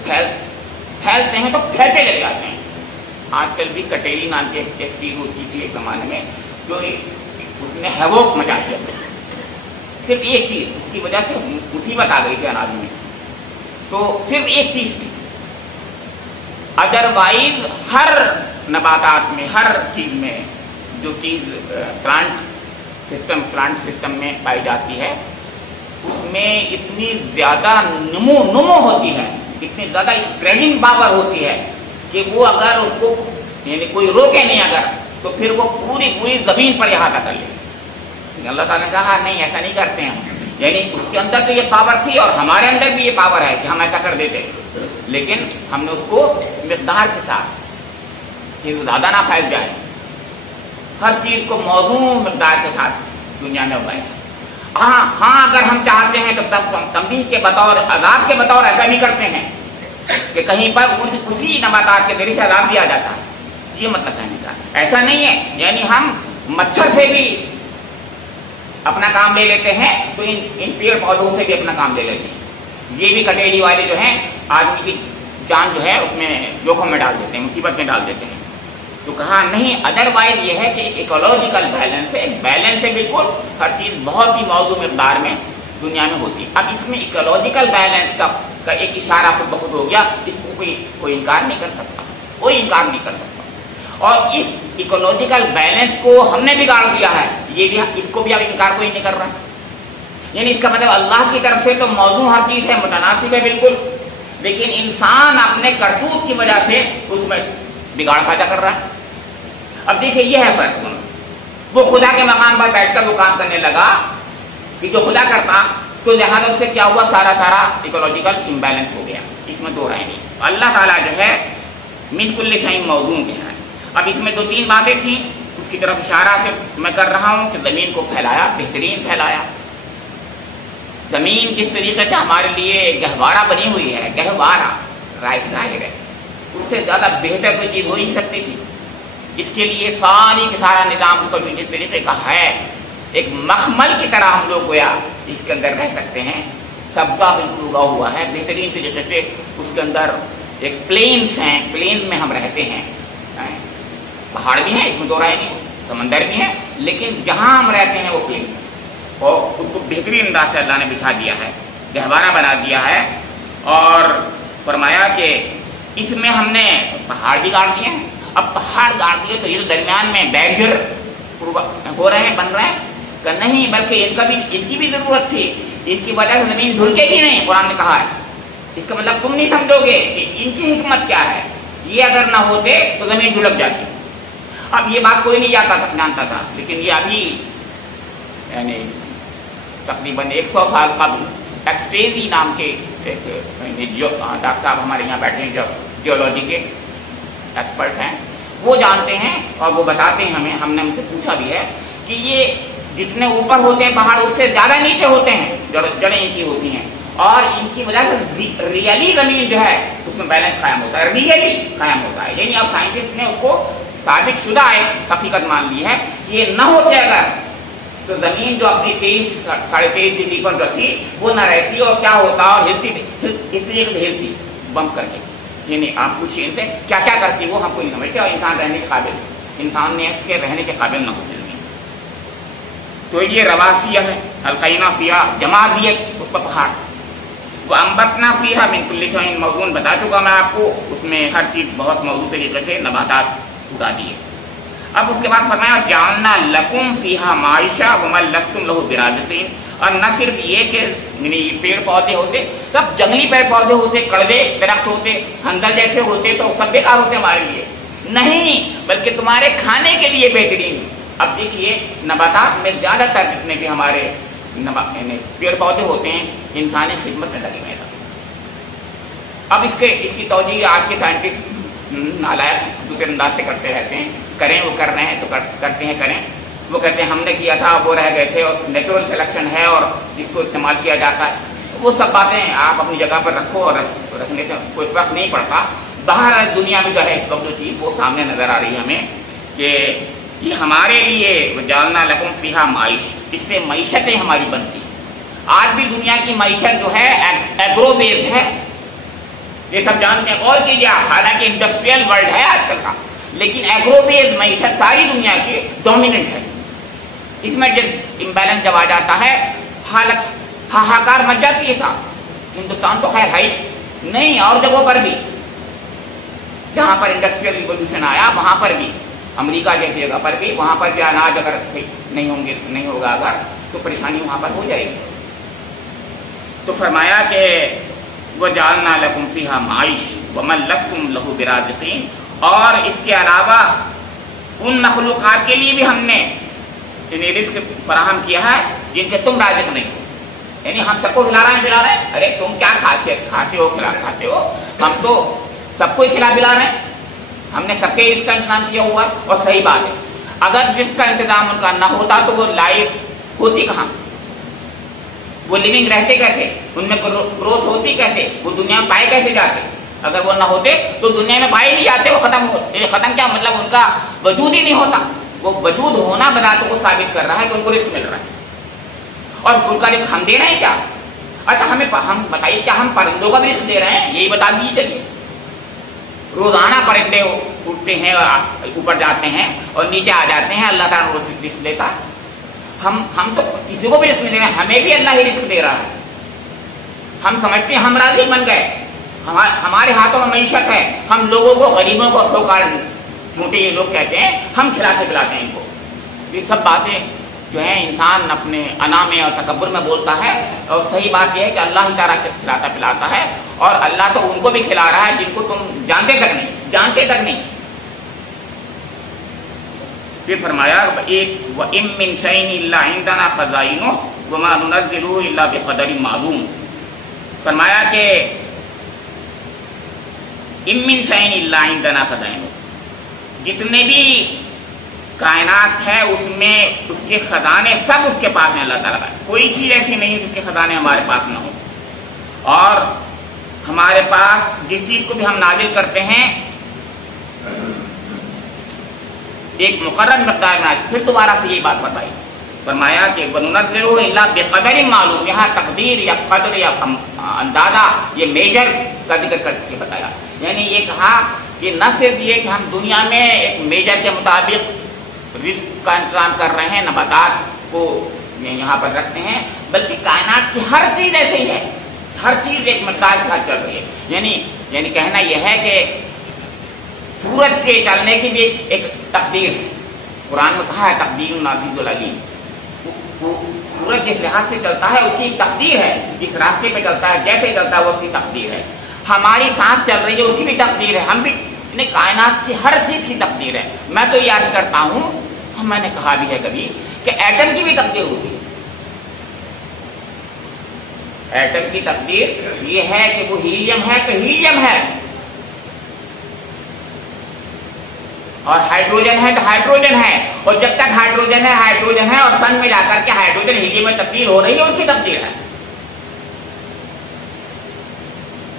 پھیلتے ہیں تو پھیلتے لگ جاتے ہیں۔ آج کل بھی کٹیلی نام کی ایک چیز ہوتی تھی ایک زمانے میں جو اس نے ہیوک مچا دیا، صرف ایک چیز، اس کی وجہ سے مصیبت آ گئی تھی اناج میں، تو صرف ایک چیز تھی، ادروائز ہر نباتات میں، ہر چیز میں جو چیز پلانٹ سسٹم میں پائی جاتی ہے اس میں اتنی زیادہ نمو ہوتی ہے، اتنی زیادہ اسپریڈنگ پاور ہوتی ہے کہ وہ اگر اس کو یعنی کوئی روکے نہیں اگر، تو پھر وہ پوری زمین پر احاطہ کر لے۔ اللہ تعالیٰ نے کہا نہیں ایسا نہیں کرتے ہیں، یعنی اس کے اندر تو یہ پاور تھی اور ہمارے اندر بھی یہ پاور ہے کہ ہم ایسا کر دیتے، لیکن ہم نے اس کو مقدار کے ساتھ کہ زیادہ نہ پھیل جائے، ہر چیز کو موزون مقدار کے ساتھ دنیا میں اگائے۔ ہاں اگر ہم چاہتے ہیں تو تنبیہ کے بطور، عذاب کے بطور ایسا بھی کرتے ہیں کہ کہیں پر اسی نباتات کے ذریعے سے عذاب بھی آ جاتا ہے، یہ مطلب کہنے کا ایسا نہیں ہے، یعنی ہم مچھر سے بھی اپنا کام لے لیتے ہیں تو ان پیڑ پودوں سے بھی اپنا کام لے لیتے ہیں، یہ بھی کٹیلی والے جو ہیں آدمی کی جان جو ہے اس میں جوخم میں ڈال دیتے ہیں، مصیبت میں ڈال دیتے ہیں۔ تو کہا نہیں، ادروائز یہ ہے کہ ایکولوجیکل بیلنس ہے، بیلنس ہے بالکل، ہر چیز بہت ہی موزوں مقدار میں دنیا میں ہوتی ہے۔ اب اس میں ایکولوجیکل بیلنس کا ایک اشارہ خود بخود ہو گیا، اس کو کوئی انکار نہیں کر سکتا، کوئی انکار نہیں کر سکتا، اور اس ایکولوجیکل بیلنس کو ہم نے بگاڑ دیا ہے، یہ بھی اس کو بھی اب انکار کوئی نہیں کر رہا، یعنی اس کا مطلب اللہ کی طرف سے تو موضوع ہر چیز ہے، متناسب ہے بالکل، لیکن انسان اپنے کرتوت کی وجہ سے اس میں بگاڑ پیدا کر رہا ہے۔ اب دیکھیے یہ ہے فرق، وہ خدا کے مقام پر بیٹھ کر وہ کام کرنے لگا کہ جو خدا کرتا، تو لہٰذا سے کیا ہوا، سارا ایکولوجیکل امبیلنس ہو گیا. اس میں دو رائے نہیں. اللہ تعالیٰ جو ہے من کل شیء موزون کہہ رہا ہے. اب اس میں 2-3 باتیں تھیں، اس کی طرف اشارہ سے میں کر رہا ہوں کہ زمین کو پھیلایا، بہترین پھیلایا. زمین کس طریقے سے ہمارے لیے گہوارہ بنی ہوئی ہے، گہوارہ ظاہر ہے، اس سے زیادہ بہتر کوئی چیز ہو ہی نہیں سکتی تھی. اس کے لیے ساری کا سارا نظام اس کو جس طریقے کا ہے، ایک مخمل کی طرح ہم لوگ گویا اس کے اندر رہ سکتے ہیں. سب کا بالکل اگا ہوا ہے بہترین طریقے سے. اس کے اندر ایک پلینس ہیں، پلینس میں ہم رہتے ہیں. پہاڑ بھی ہیں، اس میں دو رائے نہیں، سمندر بھی ہے، لیکن جہاں ہم رہتے ہیں وہ پلین، اور اس کو بہترین انداز سے اللہ نے بچھا دیا ہے، گہوارہ بنا دیا ہے. اور فرمایا کہ اس میں ہم نے پہاڑ بھی گاڑ دیے ہیں. اب پہاڑ گاڑ دیے تو یہ درمیان میں بیریئر ہو رہے ہیں، بن رہے ہیں کہ نہیں، بلکہ ان کی بھی ضرورت تھی. ان کی وجہ سے زمین ڈھلکے گی نہیں، قرآن نے کہا ہے. اس کا مطلب تم نہیں سمجھو گے کہ ان کی حکمت کیا ہے. یہ اگر نہ ہوتے تو زمین ڈھلک جاتی. اب یہ بات کوئی نہیں جانتا تھا، لیکن یہ ابھی یعنی تقریباً 100 سال قبل ایکسٹیزی نام کے ایک ڈاکٹر صاحب ہمارے یہاں بیٹھے ہیں جو جیولوجی کے ایکسپرٹ ہیں، وہ جانتے ہیں اور وہ بتاتے ہیں ہمیں. ہم نے ان سے پوچھا بھی ہے کہ یہ جتنے اوپر ہوتے ہیں پہاڑ اس سے زیادہ نیچے ہوتے ہیں، جڑیں ان کی ہوتی ہیں، اور ان کی وجہ سے ریئلی زمین جو ہے اس میں بیلنس قائم ہوتا ہے، ریئلی قائم ہوتا ہے. یعنی اب سائنٹسٹ نے اس کو ثابت شدہ ایک حقیقت مان لی ہے. یہ نہ ہوتے اگر تو زمین جو اپنی 23-23.5 ڈگری پر جو تھی وہ نہ رہتی، اور کیا ہوتا، اور ہلتی بم کر کے. یعنی آپ پوچھیے ان سے کیا کیا کرتی، وہ ہم کو نہیں سمجھتے، اور انسان رہنے کے قابل، انسان نے کے رہنے کے قابل نہ ہوتے. تو یہ رواسیہ ہے، القینا فیہا، جما دیے اس پر پہاڑ. وہ انبتنا فیہا من کل شیء موزون، بتا چکا میں آپ کو، اس میں ہر چیز بہت موزوں طریقے سے نباتات اگا دیے. اب اس کے بعد فرمایا جعلنا لکم فیہا معیشہ وما لستم لہ برازقین. اور نہ صرف یہ کہ یعنی پیڑ پودے ہوتے، سب جنگلی پیڑ پودے ہوتے، کڑوے درخت ہوتے، ہنگل جیسے ہوتے تو سب بیکار ہوتے ہمارے لیے نہیں، بلکہ تمہارے کھانے کے لیے بہترین. اب دیکھیے نباتات میں زیادہ تر جتنے بھی ہمارے پیڑ پودے ہوتے ہیں انسانی خدمت میں لگے ہوئے. اب اس کی توجہ آج کے سائنٹسٹ نالائق دوسرے انداز سے کرتے رہتے ہیں، کریں وہ کر رہے ہیں تو کرتے ہیں، کریں وہ کہتے ہیں ہم نے کیا تھا وہ رہ گئے تھے، اور نیچرل سلیکشن ہے اور جس کو استعمال کیا جاتا ہے. وہ سب باتیں آپ اپنی جگہ پر رکھو، اور رکھنے سے کوئی فرق نہیں پڑتا. باہر دنیا میں جو ہے اس وقت جو چیز وہ سامنے نظر آ رہی ہے ہمیں کہ یہ ہمارے لیے جعلنا لکم فیہا معیش، اس سے معیشتیں ہماری بنتی. آج بھی دنیا کی معیشت جو ہے ایگرو بیسڈ ہے، یہ سب جانتے ہیں. اور کیجیے، حالانکہ انڈسٹریل ورلڈ ہے آج کل کا، لیکن ایگرو بیسڈ معیشت ساری دنیا کی ڈومیننٹ ہے. اس میں جب امبیلنس جب آ جاتا ہے حالت ہاہاکار مچ جاتی ہے. صاحب ہندوستان تو خیر ہے نہیں، اور جگہوں پر بھی جہاں پر انڈسٹریل ریولیوشن آیا وہاں پر بھی، امریکہ جیسی جگہ پر بھی، وہاں پر بھی اناج اگر نہیں ہوگا اگر تو پریشانی وہاں پر ہو جائے گی. تو فرمایا کہ وَجَعَلْنَا لَكُمْ فِيهَا مَعِيشَةً وَمَن لَّسْتُمْ لَهُ بِرَازِقِينَ. اور اس کے علاوہ ان مخلوقات کے لیے بھی ہم نے یعنی رزق فراہم کیا ہے جن کے تم رازق نہیں ہو. یعنی ہم سب کو کھلا رہے ہیں، ارے تم کیا کھاتے ہو، ہم تو سب کو کھلا پلا رہے ہیں. ہم نے سب کے رزق کا انتظام کیا ہوا. اور صحیح بات ہے، اگر رزق کا انتظام ان کا نہ ہوتا تو وہ لائف ہوتی کہاں، وہ لیونگ رہتے کیسے، ان میں گروتھ ہوتی کیسے، وہ دنیا میں پائے کیسے جاتے. اگر وہ نہ ہوتے تو دنیا میں پائے نہیں جاتے، وہ ختم کیا مطلب ان کا وجود ہی نہیں ہوتا. وہ وجود ہونا بنا تو وہ ثابت کر رہا ہے کہ ان کو رزق مل رہا ہے. اور ان کا رزق ہم دے رہے ہیں کیا؟ اچھا ہم بتائیے، کیا ہم پرندوں کا بھی رزق دے رہے ہیں؟ یہی بتا دیجیے. چلیے، روزانہ پرندے اٹھتے ہیں اور اوپر جاتے ہیں اور نیچے آ جاتے ہیں، اللہ تعالیٰ رزق دیتا ہے. ہم تو کسی کو بھی رزق نہیں دے رہے ہیں، ہمیں بھی اللہ ہی رزق دے رہا ہے. ہم سمجھتے ہیں ہم راضی بن گئے، ہمارے ہاتھوں میں معیشت ہے، ہم لوگوں کو، غریبوں کو، سوکار چھوٹے یہ لوگ کہتے ہیں ہم کھلاتے پلاتے ہیں ان کو. یہ سب باتیں جو ہیں انسان اپنے انا میں اور تکبر میں بولتا ہے. اور صحیح بات یہ ہے کہ اللہ ہی تعالیٰ کھلاتا پلاتا ہے، اور اللہ تو ان کو بھی کھلا رہا ہے جن کو تم جانتے تک نہیں. پھر فرمایا وَإِن مِّن شَيْءٍ إِلَّا عِندَنَا خَزَائِنُهُ وَمَا نُنَزِّلُهُ إِلَّا بِقَدَرٍ مَعْلُومٍ. فرمایا کہ إِن مِّن شَيْءٍ إِلَّا عِندَنَا خَزَائِنُهُ، جتنے بھی کائنات ہے اس میں اس کے خزانے سب اس کے پاس ہیں. اللہ تعالیٰ کا کوئی چیز ایسی نہیں جس کے خزانے ہمارے پاس نہ ہوں. اور ہمارے پاس جس چیز کو بھی ہم نازل کرتے ہیں ایک مقرر مقدار میں. پھر دوبارہ سے یہی بات بتائی، فرمایا کہ وَنُنَزِّلُهُ إِلَّا بِقَدَرٍ مَعْلُومٍ. یہاں تقدیر یا قدر یا اندازہ یہ میجر کا ذکر کر کے بتایا. یعنی یہ کہا کہ نہ صرف یہ کہ ہم دنیا میں ایک میجر کے مطابق رزق کا انتظام کر رہے ہیں، نباتات کو یہاں پر رکھتے ہیں، بلکہ کائنات کی ہر چیز ایسے ہی ہے، ہر چیز ایک مقدار کے ساتھ چل رہی ہے. یعنی کہنا یہ ہے کہ سورج کے چلنے کی بھی ایک تقدیر ہے. قرآن میں کہا ہے تقدیر العزیز العلیم. سورج جس لحاظ سے چلتا ہے اس کی ایک تقدیر ہے، جس راستے پہ چلتا ہے جیسے چلتا ہے وہ اس کی تقدیر ہے. ہماری سانس چل رہی ہے اس کی بھی تقدیر ہے. ہم بھی کائنات کی ہر چیز کی تقدیر ہے. میں تو یہ عرض کرتا ہوں، میں نے کہا بھی ہے کبھی کہ ایٹم کی بھی تقدیر ہوتی ہے. ایٹم کی تقدیر یہ ہے کہ وہ ہیلیم ہے تو ہیلیم ہے، اور ہائیڈروجن ہے تو ہائیڈروجن ہے. اور جب تک ہائیڈروجن ہے اور سن میں جا کر کے ہائیڈروجن ہیلیم میں تبدیل ہو رہی ہے اس کی تقدیر ہے.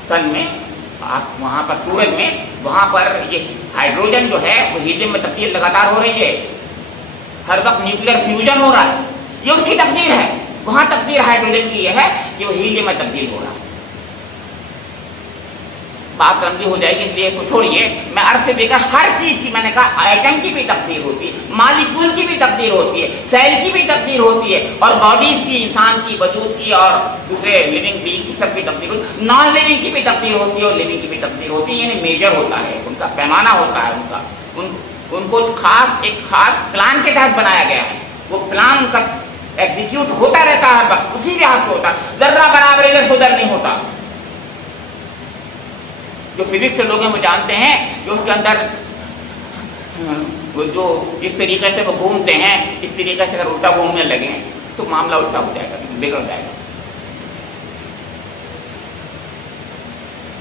سن میں وہاں پر سورج میں وہاں پر یہ ہائیڈروجن جو ہے وہ ہیلیم میں تبدیل لگاتار ہو رہی ہے. ہر وقت نیوکلیر فیوژن ہو رہا ہے، یہ اس کی تقدیر ہے. وہاں تقدیر ہائیڈروجن کی یہ ہے کہ وہ ہیلیم میں تبدیل ہو رہا ہے. بات لمبی ہو جائے گی اس لیے اس کو چھوڑیے. میں عرض سے دیکھا ہر چیز کی، میں نے کہا ایٹم کی بھی تقدیر ہوتی ہے، مالیکول کی بھی تقدیر ہوتی ہے، سیل کی بھی تقدیر ہوتی ہے، اور باڈیز کی، انسان کی وجود کی اور دوسرے لیونگ بینگ کی سب کی تقدیر ہوتی ہے. نان لیونگ کی بھی تقدیر ہوتی ہے اور لیونگ کی بھی تقدیر ہوتی ہے. یعنی میجر ہوتا ہے، ان کا پیمانہ ہوتا ہے، ان کو ایک خاص پلان کے تحت بنایا گیا ہے. وہ پلان کا ایگزیکیوٹ ہوتا رہتا ہے، بس اسی لحاظ سے ہوتا ہے. ذرہ برابر ادھر سے ادھر نہیں ہوتا. جو فزکس کے لوگ ہیں وہ جانتے ہیں کہ اس کے اندر وہ جو اس طریقے سے وہ گھومتے ہیں، اس طریقے سے اگر الٹا گھومنے لگے تو معاملہ الٹا ہو جائے گا، بگڑ جائے گا.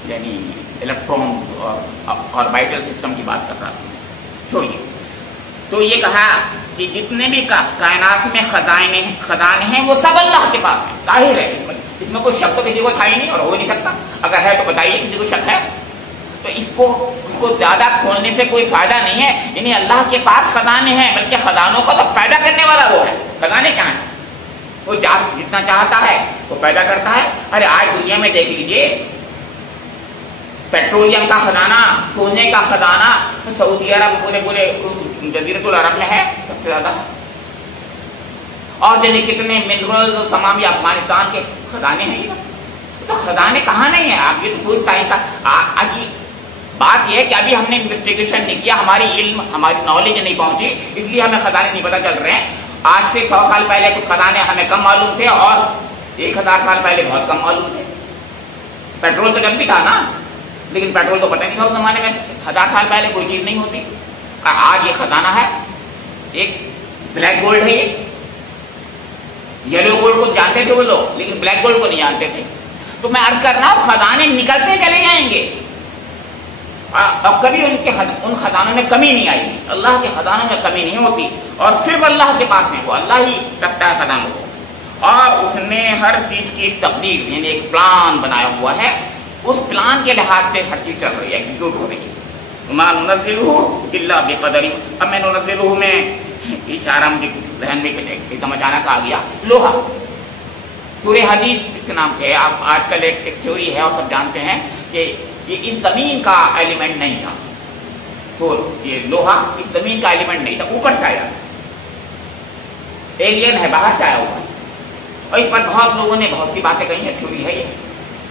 یعنی الیکٹرون اور آربائٹل سسٹم کی بات کر رہا ہوں، چھوڑیے. تو یہ کہا کہ جتنے بھی کائنات میں خزانے ہیں وہ سب اللہ کے پاس ہیں. ظاہر ہے اس میں کوئی شک تو کسی کو تھا ہی نہیں اور ہو نہیں سکتا. اگر ہے تو بتائیے کسی کو شک ہے تو اس کو زیادہ کھولنے سے کوئی فائدہ نہیں ہے. یعنی اللہ کے پاس خزانے ہیں، بلکہ خزانوں کو تو پیدا کرنے والا وہ ہے. خزانے کیا ہیں؟ وہ جتنا چاہتا ہے وہ پیدا کرتا ہے. ارے آج دنیا میں دیکھ لیجیے، پیٹرولیم کا خزانہ، سونے کا خزانہ سعودی عرب پورے جزیرۃ العرب میں ہے سب سے زیادہ. اور جیسے کتنے منرل تمام افغانستان کے خزانے ہیں. تو خزانے کہاں نہیں ہیں؟ آپ یہ سوچتا ہے. بات یہ ہے کہ ابھی ہم نے انویسٹیگیشن نہیں کیا، ہماری نالج نہیں پہنچی، اس لیے ہمیں خزانے نہیں پتہ چل رہے ہیں. آج سے 100 سال پہلے کچھ خزانے ہمیں کم معلوم تھے اور 1000 سال پہلے بہت کم معلوم تھے. پیٹرول تو جب بھی تھا نا، لیکن پیٹرول تو پتہ نہیں تھا اس زمانے میں. 1000 سال پہلے کوئی چیز نہیں ہوتی. آج یہ خزانہ ہے، ایک بلیک گولڈ ہے. یہ یلو گولڈ کو جانتے تھے وہ لوگ، لیکن بلیک گولڈ کو نہیں جانتے تھے. تو میں عرض کر رہا ہوں خزانے نکلتے چلے جائیں گے اور کبھی ان خزانوں میں کمی نہیں آئے گی. اللہ کے خزانوں میں کمی نہیں ہوتی اور صرف اللہ کے پاس ہیں. وہ اللہ ہی رکھتا ہے خزانوں کو، اور اس نے ہر چیز کی ایک تقدیر یعنی ایک پلان بنایا ہوا ہے. اس پلان کے لحاظ سے ہر چیز چل رہی ہے، ایگزیکیوٹ ہو رہی ہے. ما ننزلہ الا بقدر. اب میں ننزلہ میں اشارہ مجھے ذہن میں ایک دم اچانک آ گیا. لوہا، سورہ حدید اس کے نام سے ہے. آپ آج کل ایک تھیوری ہے اور سب جانتے ہیں کہ یہ اس زمین کا ایلیمنٹ نہیں تھا. تو یہ لوہا اس زمین کا ایلیمنٹ نہیں تھا، اوپر سے آیا، ایلین ہے، باہر سے آیا ہوا. اور اس پر بہت لوگوں نے بہت سی باتیں کہی ہیں. تھیوری ہے یہ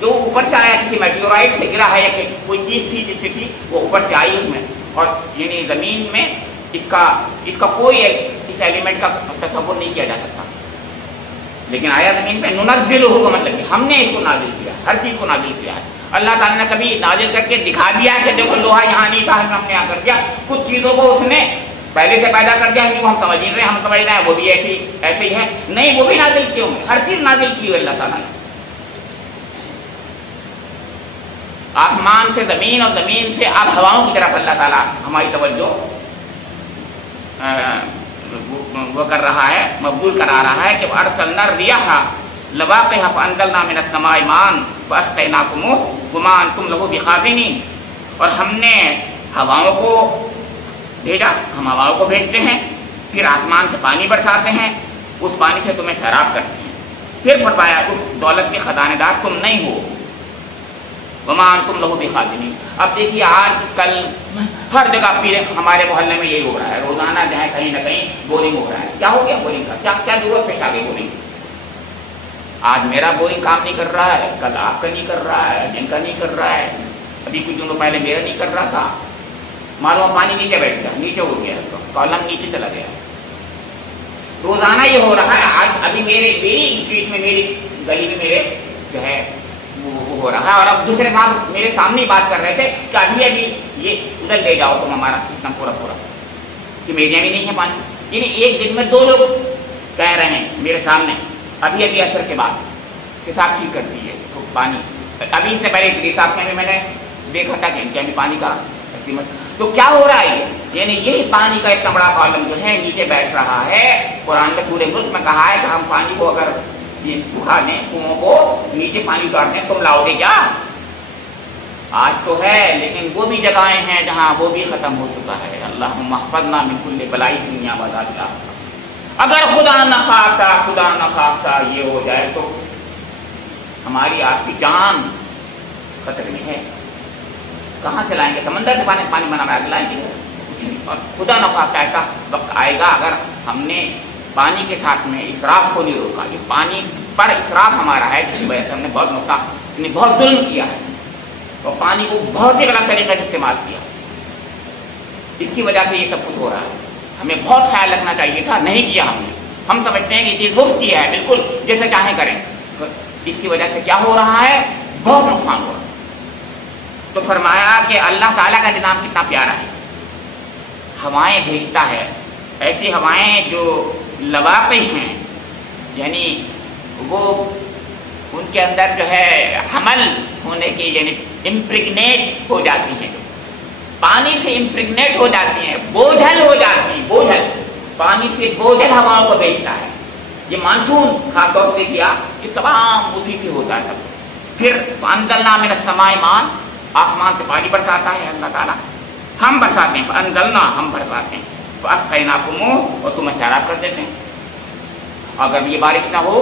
جو اوپر سے آیا، کسی میٹیورائٹ سے گرا ہے یا کہ کوئی چیز تھی جس سے تھی وہ اوپر سے آئی اس میں. اور یعنی زمین میں اس کا کوئی اس ایلیمنٹ کا تصور نہیں کیا جا سکتا، لیکن آیا زمین پہ. ننزلہ کا مطلب کہ ہم نے اس کو نازل کیا، ہر چیز کو نازل کیا ہے. اللہ تعالیٰ نے کبھی نازل کر کے دکھا دیا کہ دیکھو لوہا یہاں نہیں تھا، ہم نے آ کر دیا. کچھ چیزوں کو اس نے پہلے سے پیدا کر دیا جو ہم سمجھ رہے ہیں، ہم سمجھ رہے ہیں وہ بھی ایسے ہی ہے، نہیں وہ بھی نازل کیے ہوں گے، ہر چیز نازل کی ہوئی اللہ تعالیٰ نے، آسمان سے زمین اور زمین سے اب ہواؤں کی طرف اللہ تعالیٰ ہماری توجہ وہ کر رہا ہے، مبذول کرا رہا ہے کہ ارسلنا الرياح لواقح فانزلنا من السماء ماء فاسقيناكموه وما انتم له بخازنين، اور ہم نے ہواؤں کو بھیجا، ہم ہواؤں کو بھیجتے ہیں، پھر آسمان سے پانی برساتے ہیں، اس پانی سے تمہیں سیراب کرتے ہیں، پھر فرمایا اس دولت کے خزانے دار تم نہیں ہو، وما انتم له بخازنين۔ اب دیکھیے آج کل ہر جگہ پھر ہمارے محلے میں یہی ہو رہا ہے، روزانہ جو ہے کہیں نہ کہیں بورنگ ہو رہا ہے، کیا ہو گیا بورنگ کا، کیا ضرورت پیش آ گئی بورنگ؟ آج میرا بورنگ کام نہیں کر رہا ہے، کل آپ کا نہیں کر رہا ہے، جن کا نہیں کر رہا ہے، ابھی کچھ دنوں پہلے میرا نہیں کر رہا تھا، معلوم پانی نیچے بیٹھ گیا، نیچے ہو گیا، کالم نیچے چلا گیا، روزانہ یہ ہو رہا ہے۔ آج ابھی میری اسٹریٹ میں، میری گلی میں میرے جو ہے وہ ہو رہا ہے، اور اب دوسرے صاحب میرے سامنے بات کر رہے تھے کہ ابھی یہ ادھر لے جاؤ تم ہمارا سسٹم پورا کہ میرے یہاں بھی نہیں ہے پانی، یعنی ایک دن میں 2 لوگ کہہ رہے ہیں میرے سامنے ابھی اثر کے بعد کہ صاحب ٹھیک کر دیجیے تو پانی، ابھی سے پہلے صاحب کے میں نے دیکھا تھا کہ ابھی پانی کا قیمت، تو کیا ہو رہا ہے یعنی یہی پانی کا اتنا بڑا کالم جو ہے نیچے بیٹھ رہا ہے۔ قرآن میں سورہ ملک میں کہا ہے کہ ہم پانی کو اگر یہ سکھا دیں، کنووں کو نیچے پانی اتار دیں، تم لاؤ گے کیا؟ آج تو ہے، لیکن وہ بھی جگہیں ہیں جہاں وہ بھی ختم ہو چکا ہے۔ اللہم احفظنا من کل بلائی دنیا و آخرہ۔ اگر خدا نہ خواستہ یہ ہو جائے تو ہماری آپ کی جان خطرے میں ہے، کہاں سے لائیں گے؟ سمندر سے پانی بنا کے لائیں گے؟ اور خدا نہ خواستہ ایسا وقت آئے گا اگر ہم نے پانی کے ساتھ میں اسراف کو نہیں روکا، یہ پانی پر اسراف ہمارا ہے جس کی وجہ سے ہم نے بہت نقصان، بہت ظلم کیا ہے اور پانی کو بہت ہی غلط طریقے سے استعمال کیا، اس کی وجہ سے یہ سب کچھ ہو رہا ہے۔ ہمیں بہت خیال رکھنا چاہیے تھا، نہیں کیا ہم نے، ہم سمجھتے ہیں کہ یہ چیز مفت کی ہے، بالکل جیسے چاہیں کریں، اس کی وجہ سے کیا ہو رہا ہے؟ بہت نقصان ہو رہا ہے۔ تو فرمایا کہ اللہ تعالیٰ کا نظام کتنا پیارا ہے، ہوائیں بھیجتا ہے، ایسی ہوائیں جو لواقع ہیں، یعنی وہ ان کے اندر جو ہے حمل ہونے کی، یعنی امپریگنیٹ ہو جاتی ہیں، پانی سے امپریگنیٹ ہو جاتی ہیں، بوجھل ہو جاتی ہیں، بوجھل، پانی سے بوجھل ہواؤں کو بھیجتا ہے۔ یہ مانسون خاص طور سے کیا، یہ تمام اسی سے ہوتا ہے سب۔ پھر فانزلنا من السماء ماء، آسمان سے پانی برساتا ہے اللہ تعالیٰ، ہم برساتے ہیں، فانزلنا ہم برساتے ہیں، فاسقیناکم اور تمہیں سیراب کر دیتے ہیں۔ اگر یہ بارش نہ ہو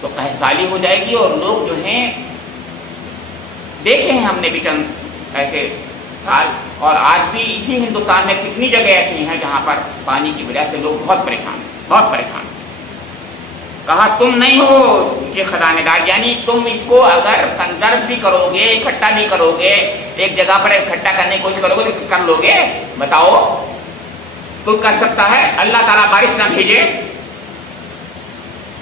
تو قحط سالی ہو جائے گی، اور لوگ جو ہیں دیکھے ہیں ہم نے بھی چند ایسے سال، اور آج بھی اسی ہندوستان میں کتنی جگہ ایسی ہیں جہاں پر پانی کی وجہ سے لوگ بہت پریشان ہیں، بہت پریشان ہیں۔ کہا تم نہیں ہو یہ خزانے دار، یعنی تم اس کو اگر کنزرو بھی کرو گے، اکٹھا بھی کرو گے، ایک جگہ پر اکٹھا کرنے کی کوشش کرو گے تو کر لو گے؟ بتاؤ کوئی کر سکتا ہے؟ اللہ تعالیٰ بارش نہ بھیجے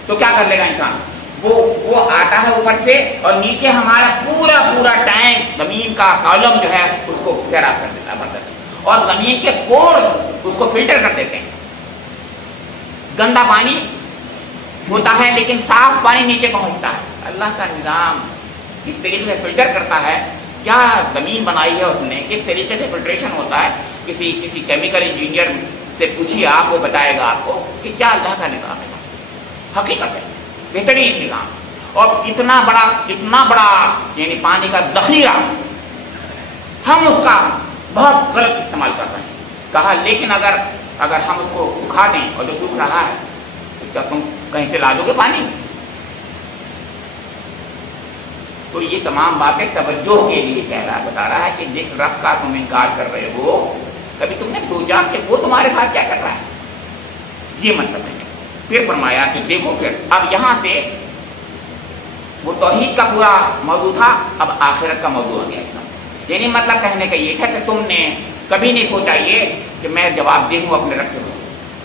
تو کیا کر لے گا انسان؟ وہ آتا ہے اوپر سے اور نیچے ہمارا پورا ٹینک زمین کا کالم جو ہے اس کو سیراب کر دیتا ہے، اور زمین کے کوڑ اس کو فلٹر کر دیتے ہیں۔ گندا پانی ہوتا ہے لیکن صاف پانی نیچے پہنچتا ہے۔ اللہ کا نظام کس طریقے سے فلٹر کرتا ہے، کیا زمین بنائی ہے اس نے، کس طریقے سے فلٹریشن ہوتا ہے، کسی کیمیکل انجینئر سے پوچھیے آپ، وہ بتائے گا آپ کو کہ کیا اللہ کا نظام ہے، حقیقت ہے بہترین نظام۔ اور اتنا بڑا یعنی پانی کا ذخیرہ ہم اس کا بہت غلط استعمال کر رہے ہیں۔ کہا لیکن اگر ہم اس کو سکھا دیں اور جو سوکھ رہا ہے تو کیا تم کہیں سے لا دو گے پانی؟ تو یہ تمام باتیں توجہ کے لیے بتا رہا ہے کہ جس رب کا تم انکار کر رہے ہو، کبھی تم نے سوچا کہ وہ تمہارے ساتھ کیا کر رہا ہے؟ یہ مطلب ہے۔ پھر فرمایا کہ دیکھو، پھر اب یہاں سے وہ توحید کا پورا موضوع تھا، اب آخرت کا موضوع آ گیا، یعنی مطلب کہنے کا یہ تھا کہ تم نے کبھی نہیں سوچا یہ کہ میں جواب دے ہوں اپنے رب کو،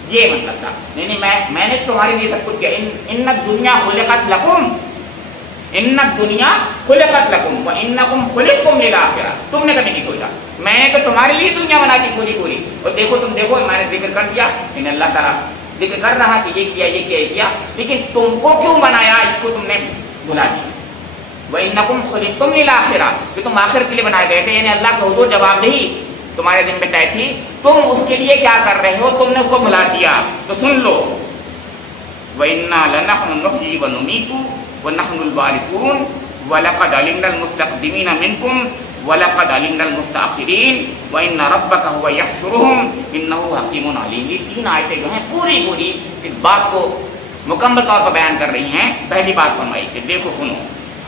یہ مطلب تھا، یعنی میں نے تمہارے لیے سب کچھ کیا۔ ان الدنیا خلقت لکم، ان الدنیا خلقت لکم وانکم خلقتم للآخرہ، تم نے کبھی نہیں سوچا میں نے تو تمہارے لیے دنیا بنا دی پوری پوری، اور دیکھو تم دیکھو میں نے ذکر کر دیا کہ اللہ تعالیٰ ذکر کر رہا کہ یہ کیا یہ کیا یہ کیا، لیکن تم کو کیوں بنایا اس کو تم نے بھلا دیا۔ وَإِنَّكُمْ خُلِقْتُمْ لِلْآخِرَةِ، کہ تم آخر کے لیے بنائے گئے تھے، یعنی اللہ کے حضور جواب دہی تمہارے دن میں طے تھی، تم اس کے لیے کیا کر رہے ہو، تم نے اس کو بھلا دیا۔ تو سن لو، وَإِنَّا لَنَحْنُ نُحْيِي وَنُمِيتُ وَنَحْنُ الْوَارِثُونَ وَلَقَدْ عَلِمْنَا الْمُسْتَقْدِمِينَ مِنْكُمْ وَلَقَدْ عَلِمْنَا الْمُسْتَأْخِرِينَ وَإِنَّ رَبَّكَ هُوَ يَحْشُرُهُمْ إِنَّهُ حَكِيمٌ عَلِيمٌ۔ یہ تین آیتیں جو ہیں پوری پوری اس بات کو مکمل طور پر بیان کر رہی ہیں۔ پہلی بات فرمائی کہ دیکھو سنو،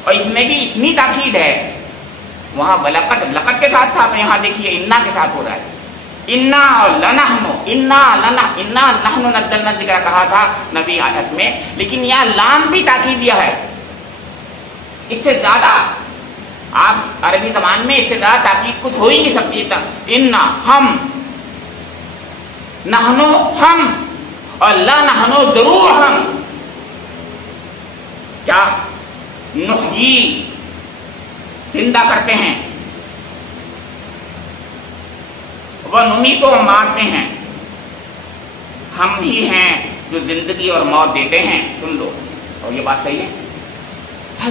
اور اس میں بھی اتنی تاکید ہے، وہاں وَلَقَدْ لقد کے ساتھ تھا، تو یہاں دیکھیے انا کے ساتھ ہو رہا ہے، انا اور لنحن، انا نحن نزلنا الذکر کہا تھا نبی آیت میں، لیکن یہاں لام بھی تاکید دیا ہے۔ اس سے زیادہ آپ عربی زبان میں اس سے زیادہ تاکید کچھ ہو ہی نہیں سکتی۔ انا ہم، نحنو ہم، اور لا نحنو ضرور ہم، کیا نحیی زندہ کرتے ہیں، وہ نمیتو مارتے ہیں، ہم ہی ہیں جو زندگی اور موت دیتے ہیں۔ سن لو، اور یہ بات صحیح ہے۔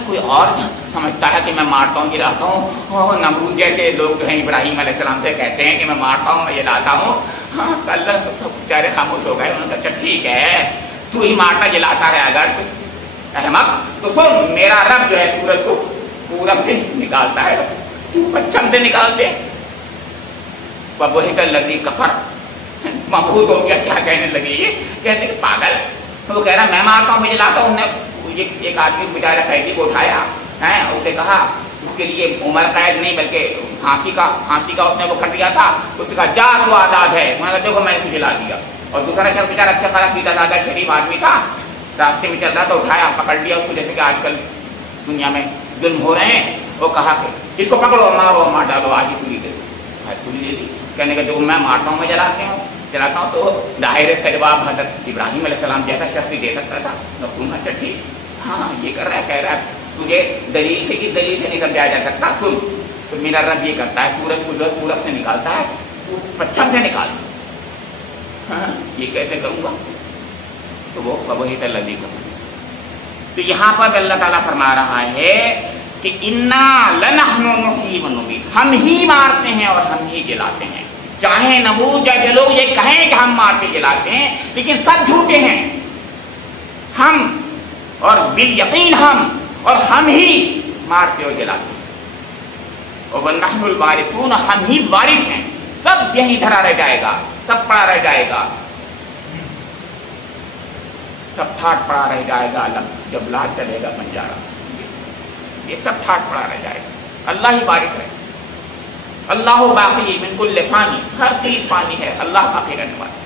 کوئی اور سمجھتا ہے کہ میں مارتا ہوں جلاتا ہوں، نمرود جیسے لوگ جو ہیں ابراہیم علیہ السلام سے کہتے ہیں کہ میں مارتا ہوں میں جلاتا ہوں، ہاں اللہ بیچارے خاموش ہو گئے، انہوں نے کہا ٹھیک ہے تو ہی مارتا جلاتا ہے اگر احمق، تو سن میرا رب جو ہے سورج کو پورب سے نکالتا ہے، تو پچھم سے نکال دے۔ وَبُهِتَ الَّذِي كَفَرَ، مبہوت ہو گیا، کیا کہنے لگے یہ، کہتے کہ پاگل، وہ کہہ رہا میں مارتا ہوں میں جلاتا ہوں۔ ایک آدمی بیچارہ قیدی کو اٹھایا ہے، اسے کہا اس کے لیے عمر قید نہیں بلکہ پھانسی کا اس نے وہ کر دیا تھا، اس نے کہا جا تو آزاد ہے، انہوں نے کہا دیکھو میں نے جلا دیا۔ اور دوسرا شخص بیچارہ اچھا خاصا سیدھا سادہ شریف آدمی تھا، راستے میں چل رہا تھا، اٹھایا پکڑ لیا اس کو، جیسے کہ آج کل دنیا میں ظلم ہو رہے ہیں، وہ کہا کہ اس کو پکڑو مارو مار ڈالو، آج ہی پوری دے دو، آج پوری دے دی۔ کہنے کا جو میں مارتا ہوں میں جلاتا ہوں تو ظاہر کا جواب حضرت ابراہیم علیہ السلام جیسا شخص دے سکتا تھا، اچھا ٹھیک، ہاں یہ کر رہا ہے، کہہ رہا ہے تجھے دلیل سے اس دلیل سے نہیں سمجھایا جا سکتا، سن تو میرا رب یہ کرتا ہے، سورج کو جو پورب سے نکالتا ہے وہ پچھم سے نکالتا، ہاں یہ کیسے کروں گا، تو وہ فَبُهِتَ الَّذِي كَفَرَ۔ تو یہاں پر اللہ تعالیٰ فرما رہا ہے کہ انا لنحن نحیی ونمیت، ہم ہی مارتے ہیں اور ہم ہی جلاتے ہیں، چاہے نمرود جیسے لوگ یہ کہیں کہ ہم مارتے جلاتے ہیں، لیکن سب جھوٹے ہیں، ہم اور بالیقین ہم، اور ہم ہی مارتے اور جلاتے ہیں، اور وَنَحْنُ الْوَارِثُونَ، ہم ہی وارث ہیں، سب یہیں دھرا رہ جائے گا، سب پڑا رہ جائے گا، سب ٹھاٹ پڑا رہ جائے گا، جب لا چلے گا بنجارا، یہ سب ٹھاٹ پڑا رہ جائے گا، اللہ ہی وارث ہے، اللہ باقی من کل فانی، ہر چیز فانی ہے، اللہ باقی رہنے والا۔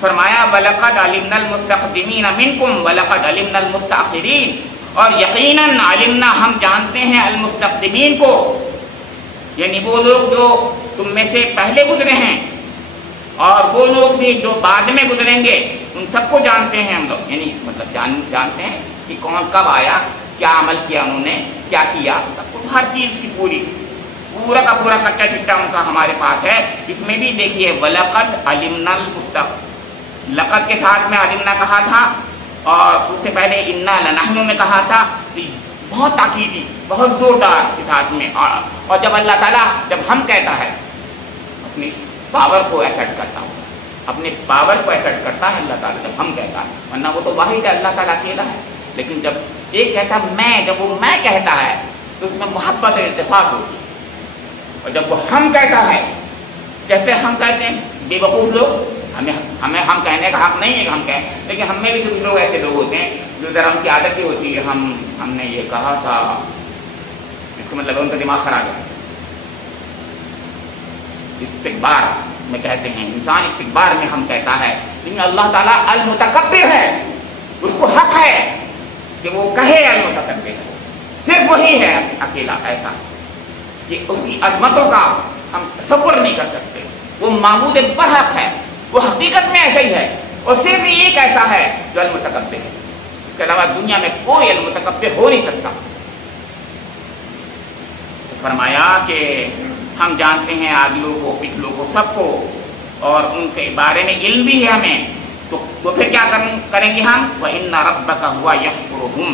فرمایا وَلَقَدْ عَلِمْنَا الْمُسْتَقْدِمِينَ مِنْكُمْ وَلَقَدْ عَلِمْنَا الْمُسْتَأْخِرِينَ، اور یقیناً علمنا ہم جانتے ہیں المستقدمین کو، یعنی وہ لوگ جو تم میں سے پہلے گزرے ہیں، اور وہ لوگ بھی جو بعد میں گزریں گے، ان سب کو جانتے ہیں ہم لوگ، یعنی مطلب جانتے ہیں کہ کون کب آیا، کیا عمل کیا انہوں نے، کیا کیا، ہر چیز کی پورا کا پورا کچا چٹا ان کا ہمارے پاس ہے۔ اس میں بھی دیکھیے وَلَقَدْ عَلِمْنَا الْمُسْتَقْدِمِينَ، لقد کے ساتھ میں علمنا کہا تھا، اور اس سے پہلے انا لنحن میں کہا تھا، بہت تاکیدی بہت زوردار کے ساتھ میں، اور جب اللہ تعالیٰ جب ہم کہتا ہے اپنی پاور کو ایسٹ کرتا ہوں، اپنے پاور کو ایسٹ کرتا ہے اللہ تعالیٰ جب ہم کہتا ہے، ورنہ وہ تو واحد ہے، اللہ تعالیٰ اکیلا ہے، لیکن جب ایک کہتا میں، جب وہ میں کہتا ہے تو اس میں محبت اور اتفاق ہوتی ہے، اور جب وہ ہم کہتا ہے، جیسے ہم کہتے ہیں بے وقوف لوگ، ہمیں ہم کہنے کا حق نہیں ہے کہ ہم کہیں، لیکن ہم میں بھی کچھ لوگ ایسے لوگ ہوتے ہیں جو ذرا ان کی عادت ہی ہوتی ہے، ہم نے یہ کہا تھا، اس کا مطلب ان کا دماغ خراب ہے۔ استکبار میں کہتے ہیں، انسان استکبار میں ہم کہتا ہے، لیکن اللہ تعالیٰ المتکبر ہے، اس کو حق ہے کہ وہ کہے المتکبر، صرف وہی ہے اکیلا ایسا کہ اس کی عظمتوں کا ہم تصور نہیں کر سکتے، وہ معبود برحق ہے، وہ حقیقت میں ایسا ہی ہے، اور صرف ایک ایسا ہے جو المتکبر ہے، اس کے علاوہ دنیا میں کوئی المتکبر ہو نہیں سکتا۔ فرمایا کہ ہم جانتے ہیں آگلوں کو پچھلوں کو سب کو، اور ان کے بارے میں علم بھی ہے ہمیں، تو پھر کیا کریں گے ہم؟ وَإِنَّ رَبَّكَ هُوَ يَحْشُرُهُمْ۔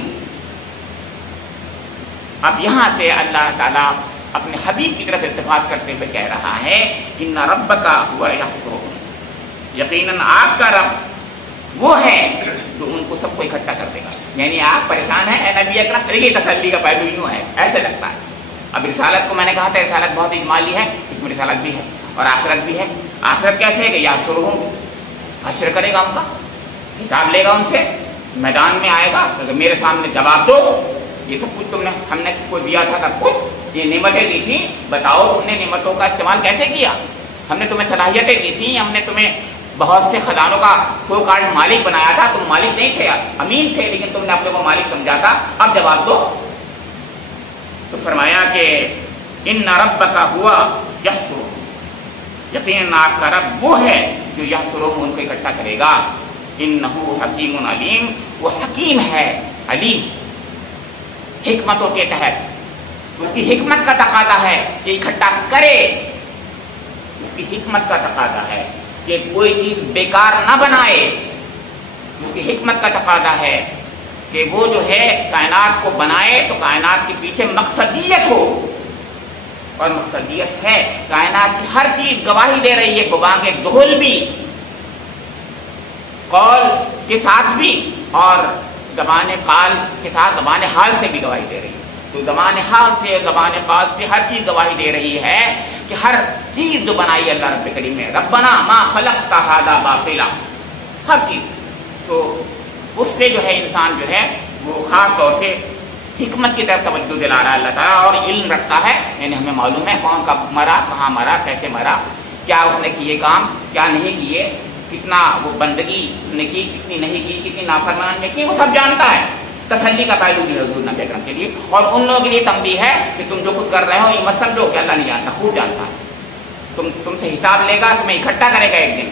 اب یہاں سے اللہ تعالیٰ اپنے حبیب کی طرف التفات کرتے ہوئے کہہ رہا ہے ان ربک هو یحشرهم، یقیناً آپ کا رب وہ ہے جو ان کو سب کو اکٹھا کر دے گا۔ یعنی آپ پریشان ہیں اے نبی اکرم، یہ تسلی کا پہلو یوں ہے، ایسے لگتا ہے۔ اب رسالت کو میں نے کہا تھا رسالت بہت اجمالی ہے، اس میں رسالت بھی ہے اور آخرت بھی ہے۔ آخرت کیسے ہے کہ یحشرهم، حشر کرے گا ان کا، حساب لے گا ان سے، میدان میں آئے گا، میرے سامنے جواب دو، یہ سب کچھ تم نے ہم نے کو دیا تھا سب کچھ، یہ نعمتیں دی تھی، بتاؤ تم نے نعمتوں کا استعمال کیسے کیا؟ ہم نے تمہیں صلاحیتیں دی تھی، ہم نے تمہیں بہت سے خزانوں کا سو کارڈ مالک بنایا تھا، تم مالک نہیں تھے، امین تھے، لیکن تم نے اپنے کو مالک سمجھا تھا، اب جواب دو۔ تو فرمایا کہ ان ربک ہوا یحشرهم، یقیناً آپ کا رب وہ ہے جو یحشرهم ان کو اکٹھا کرے گا۔ انہ حکیم علیم، وہ حکیم ہے، علیم، حکمتوں کے تحت، اس کی حکمت کا تقاضا ہے کہ اکٹھا کرے، اس کی حکمت کا تقاضا ہے کہ کوئی چیز بیکار نہ بنائے، اس کی حکمت کا تقاضا ہے کہ وہ جو ہے کائنات کو بنائے تو کائنات کے پیچھے مقصدیت ہو، اور مقصدیت ہے، کائنات کی ہر چیز گواہی دے رہی ہے، ببانگ دہل بھی، قول کے ساتھ بھی، اور زبان قال کے ساتھ زبان حال سے بھی گواہی دے رہی ہے۔ تو زبان حال سے زبان قال سے ہر چیز گواہی دے رہی ہے کہ ہر چیز جو بنائی اللہ رب کریم نے، ربنا ما خلقت ھذا باطلا، ہر چیز، تو اس سے جو ہے انسان جو ہے وہ خاص طور سے حکمت کی طرف توجہ دلا رہا ہے اللہ تعالیٰ، اور علم رکھتا ہے، یعنی ہمیں معلوم ہے کون کب مرا، کہاں مرا، کیسے مرا، کیا اس نے کیے کام، کیا نہیں کیے، کتنا وہ بندگی نے کی، کتنی نہیں کی، کتنی نافرمانی نے کی، وہ سب جانتا ہے۔ تسلی کا پہلو بھی حضور نبی اکرم کے لیے، اور ان لوگوں کے لیے تنبیہ ہے کہ تم جو کچھ کر رہے ہو یہ مت سمجھو کہ اللہ نہیں جانتا، خوب جانتا ہے، تم سے حساب لے گا، تمہیں اکٹھا کرے گا ایک دن۔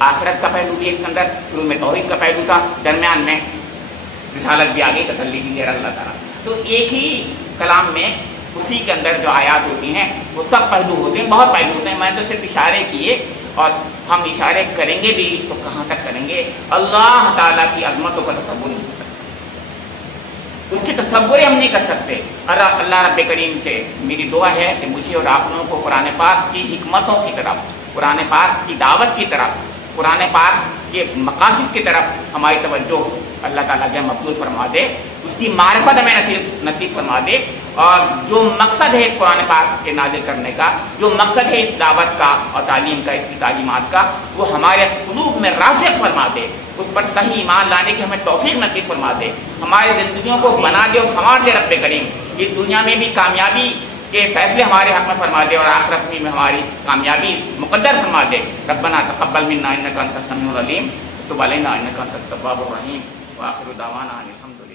آخرت کا پہلو بھی اس کے اندر، شروع میں توحید کا پہلو تھا، درمیان میں رسالت بھی آ گئی، تسلی بھی دے رہا اللہ تعالیٰ۔ تو ایک ہی کلام میں اسی کے اندر جو آیات ہوتی ہیں وہ سب پہلو ہوتے ہیں، بہت پہلو ہوتے ہیں، میں نے تو صرف اشارے کیے، اور ہم اشارے کریں گے بھی تو کہاں تک کریں گے؟ اللہ تعالیٰ کی عظمتوں کا تصور نہیں کر سکتے، اس کی تصور ہم نہیں کر سکتے۔ اللہ رب کریم سے میری دعا ہے کہ مجھے اور آپ لوگوں کو قرآن پاک کی حکمتوں کی طرف، قرآن پاک کی دعوت کی طرف، قرآن پاک کے مقاصد کی طرف ہماری توجہ اللہ تعالیٰ جو مقبول فرما دے، اس کی معرفت ہمیں نصیب فرما دے، اور جو مقصد ہے قرآن پاک کے نازل کرنے کا، جو مقصد ہے اس دعوت کا اور تعلیم کا، اس کی تعلیمات کا، وہ ہمارے قلوب میں راسخ فرما دے، اس پر صحیح ایمان لانے کی ہمیں توفیق نصیب فرما دے، ہماری زندگیوں کو بنا دے اور سنوار دے رب کریم، اس دنیا میں بھی کامیابی کے فیصلے ہمارے حق میں فرما دے، اور آخرت میں ہماری کامیابی مقدر فرما دے۔ ربنا تقبل منا انک انت السمیع العلیم وتب علینا انک انت التواب الرحیم، وآخر دعوانا ان الحمد للہ۔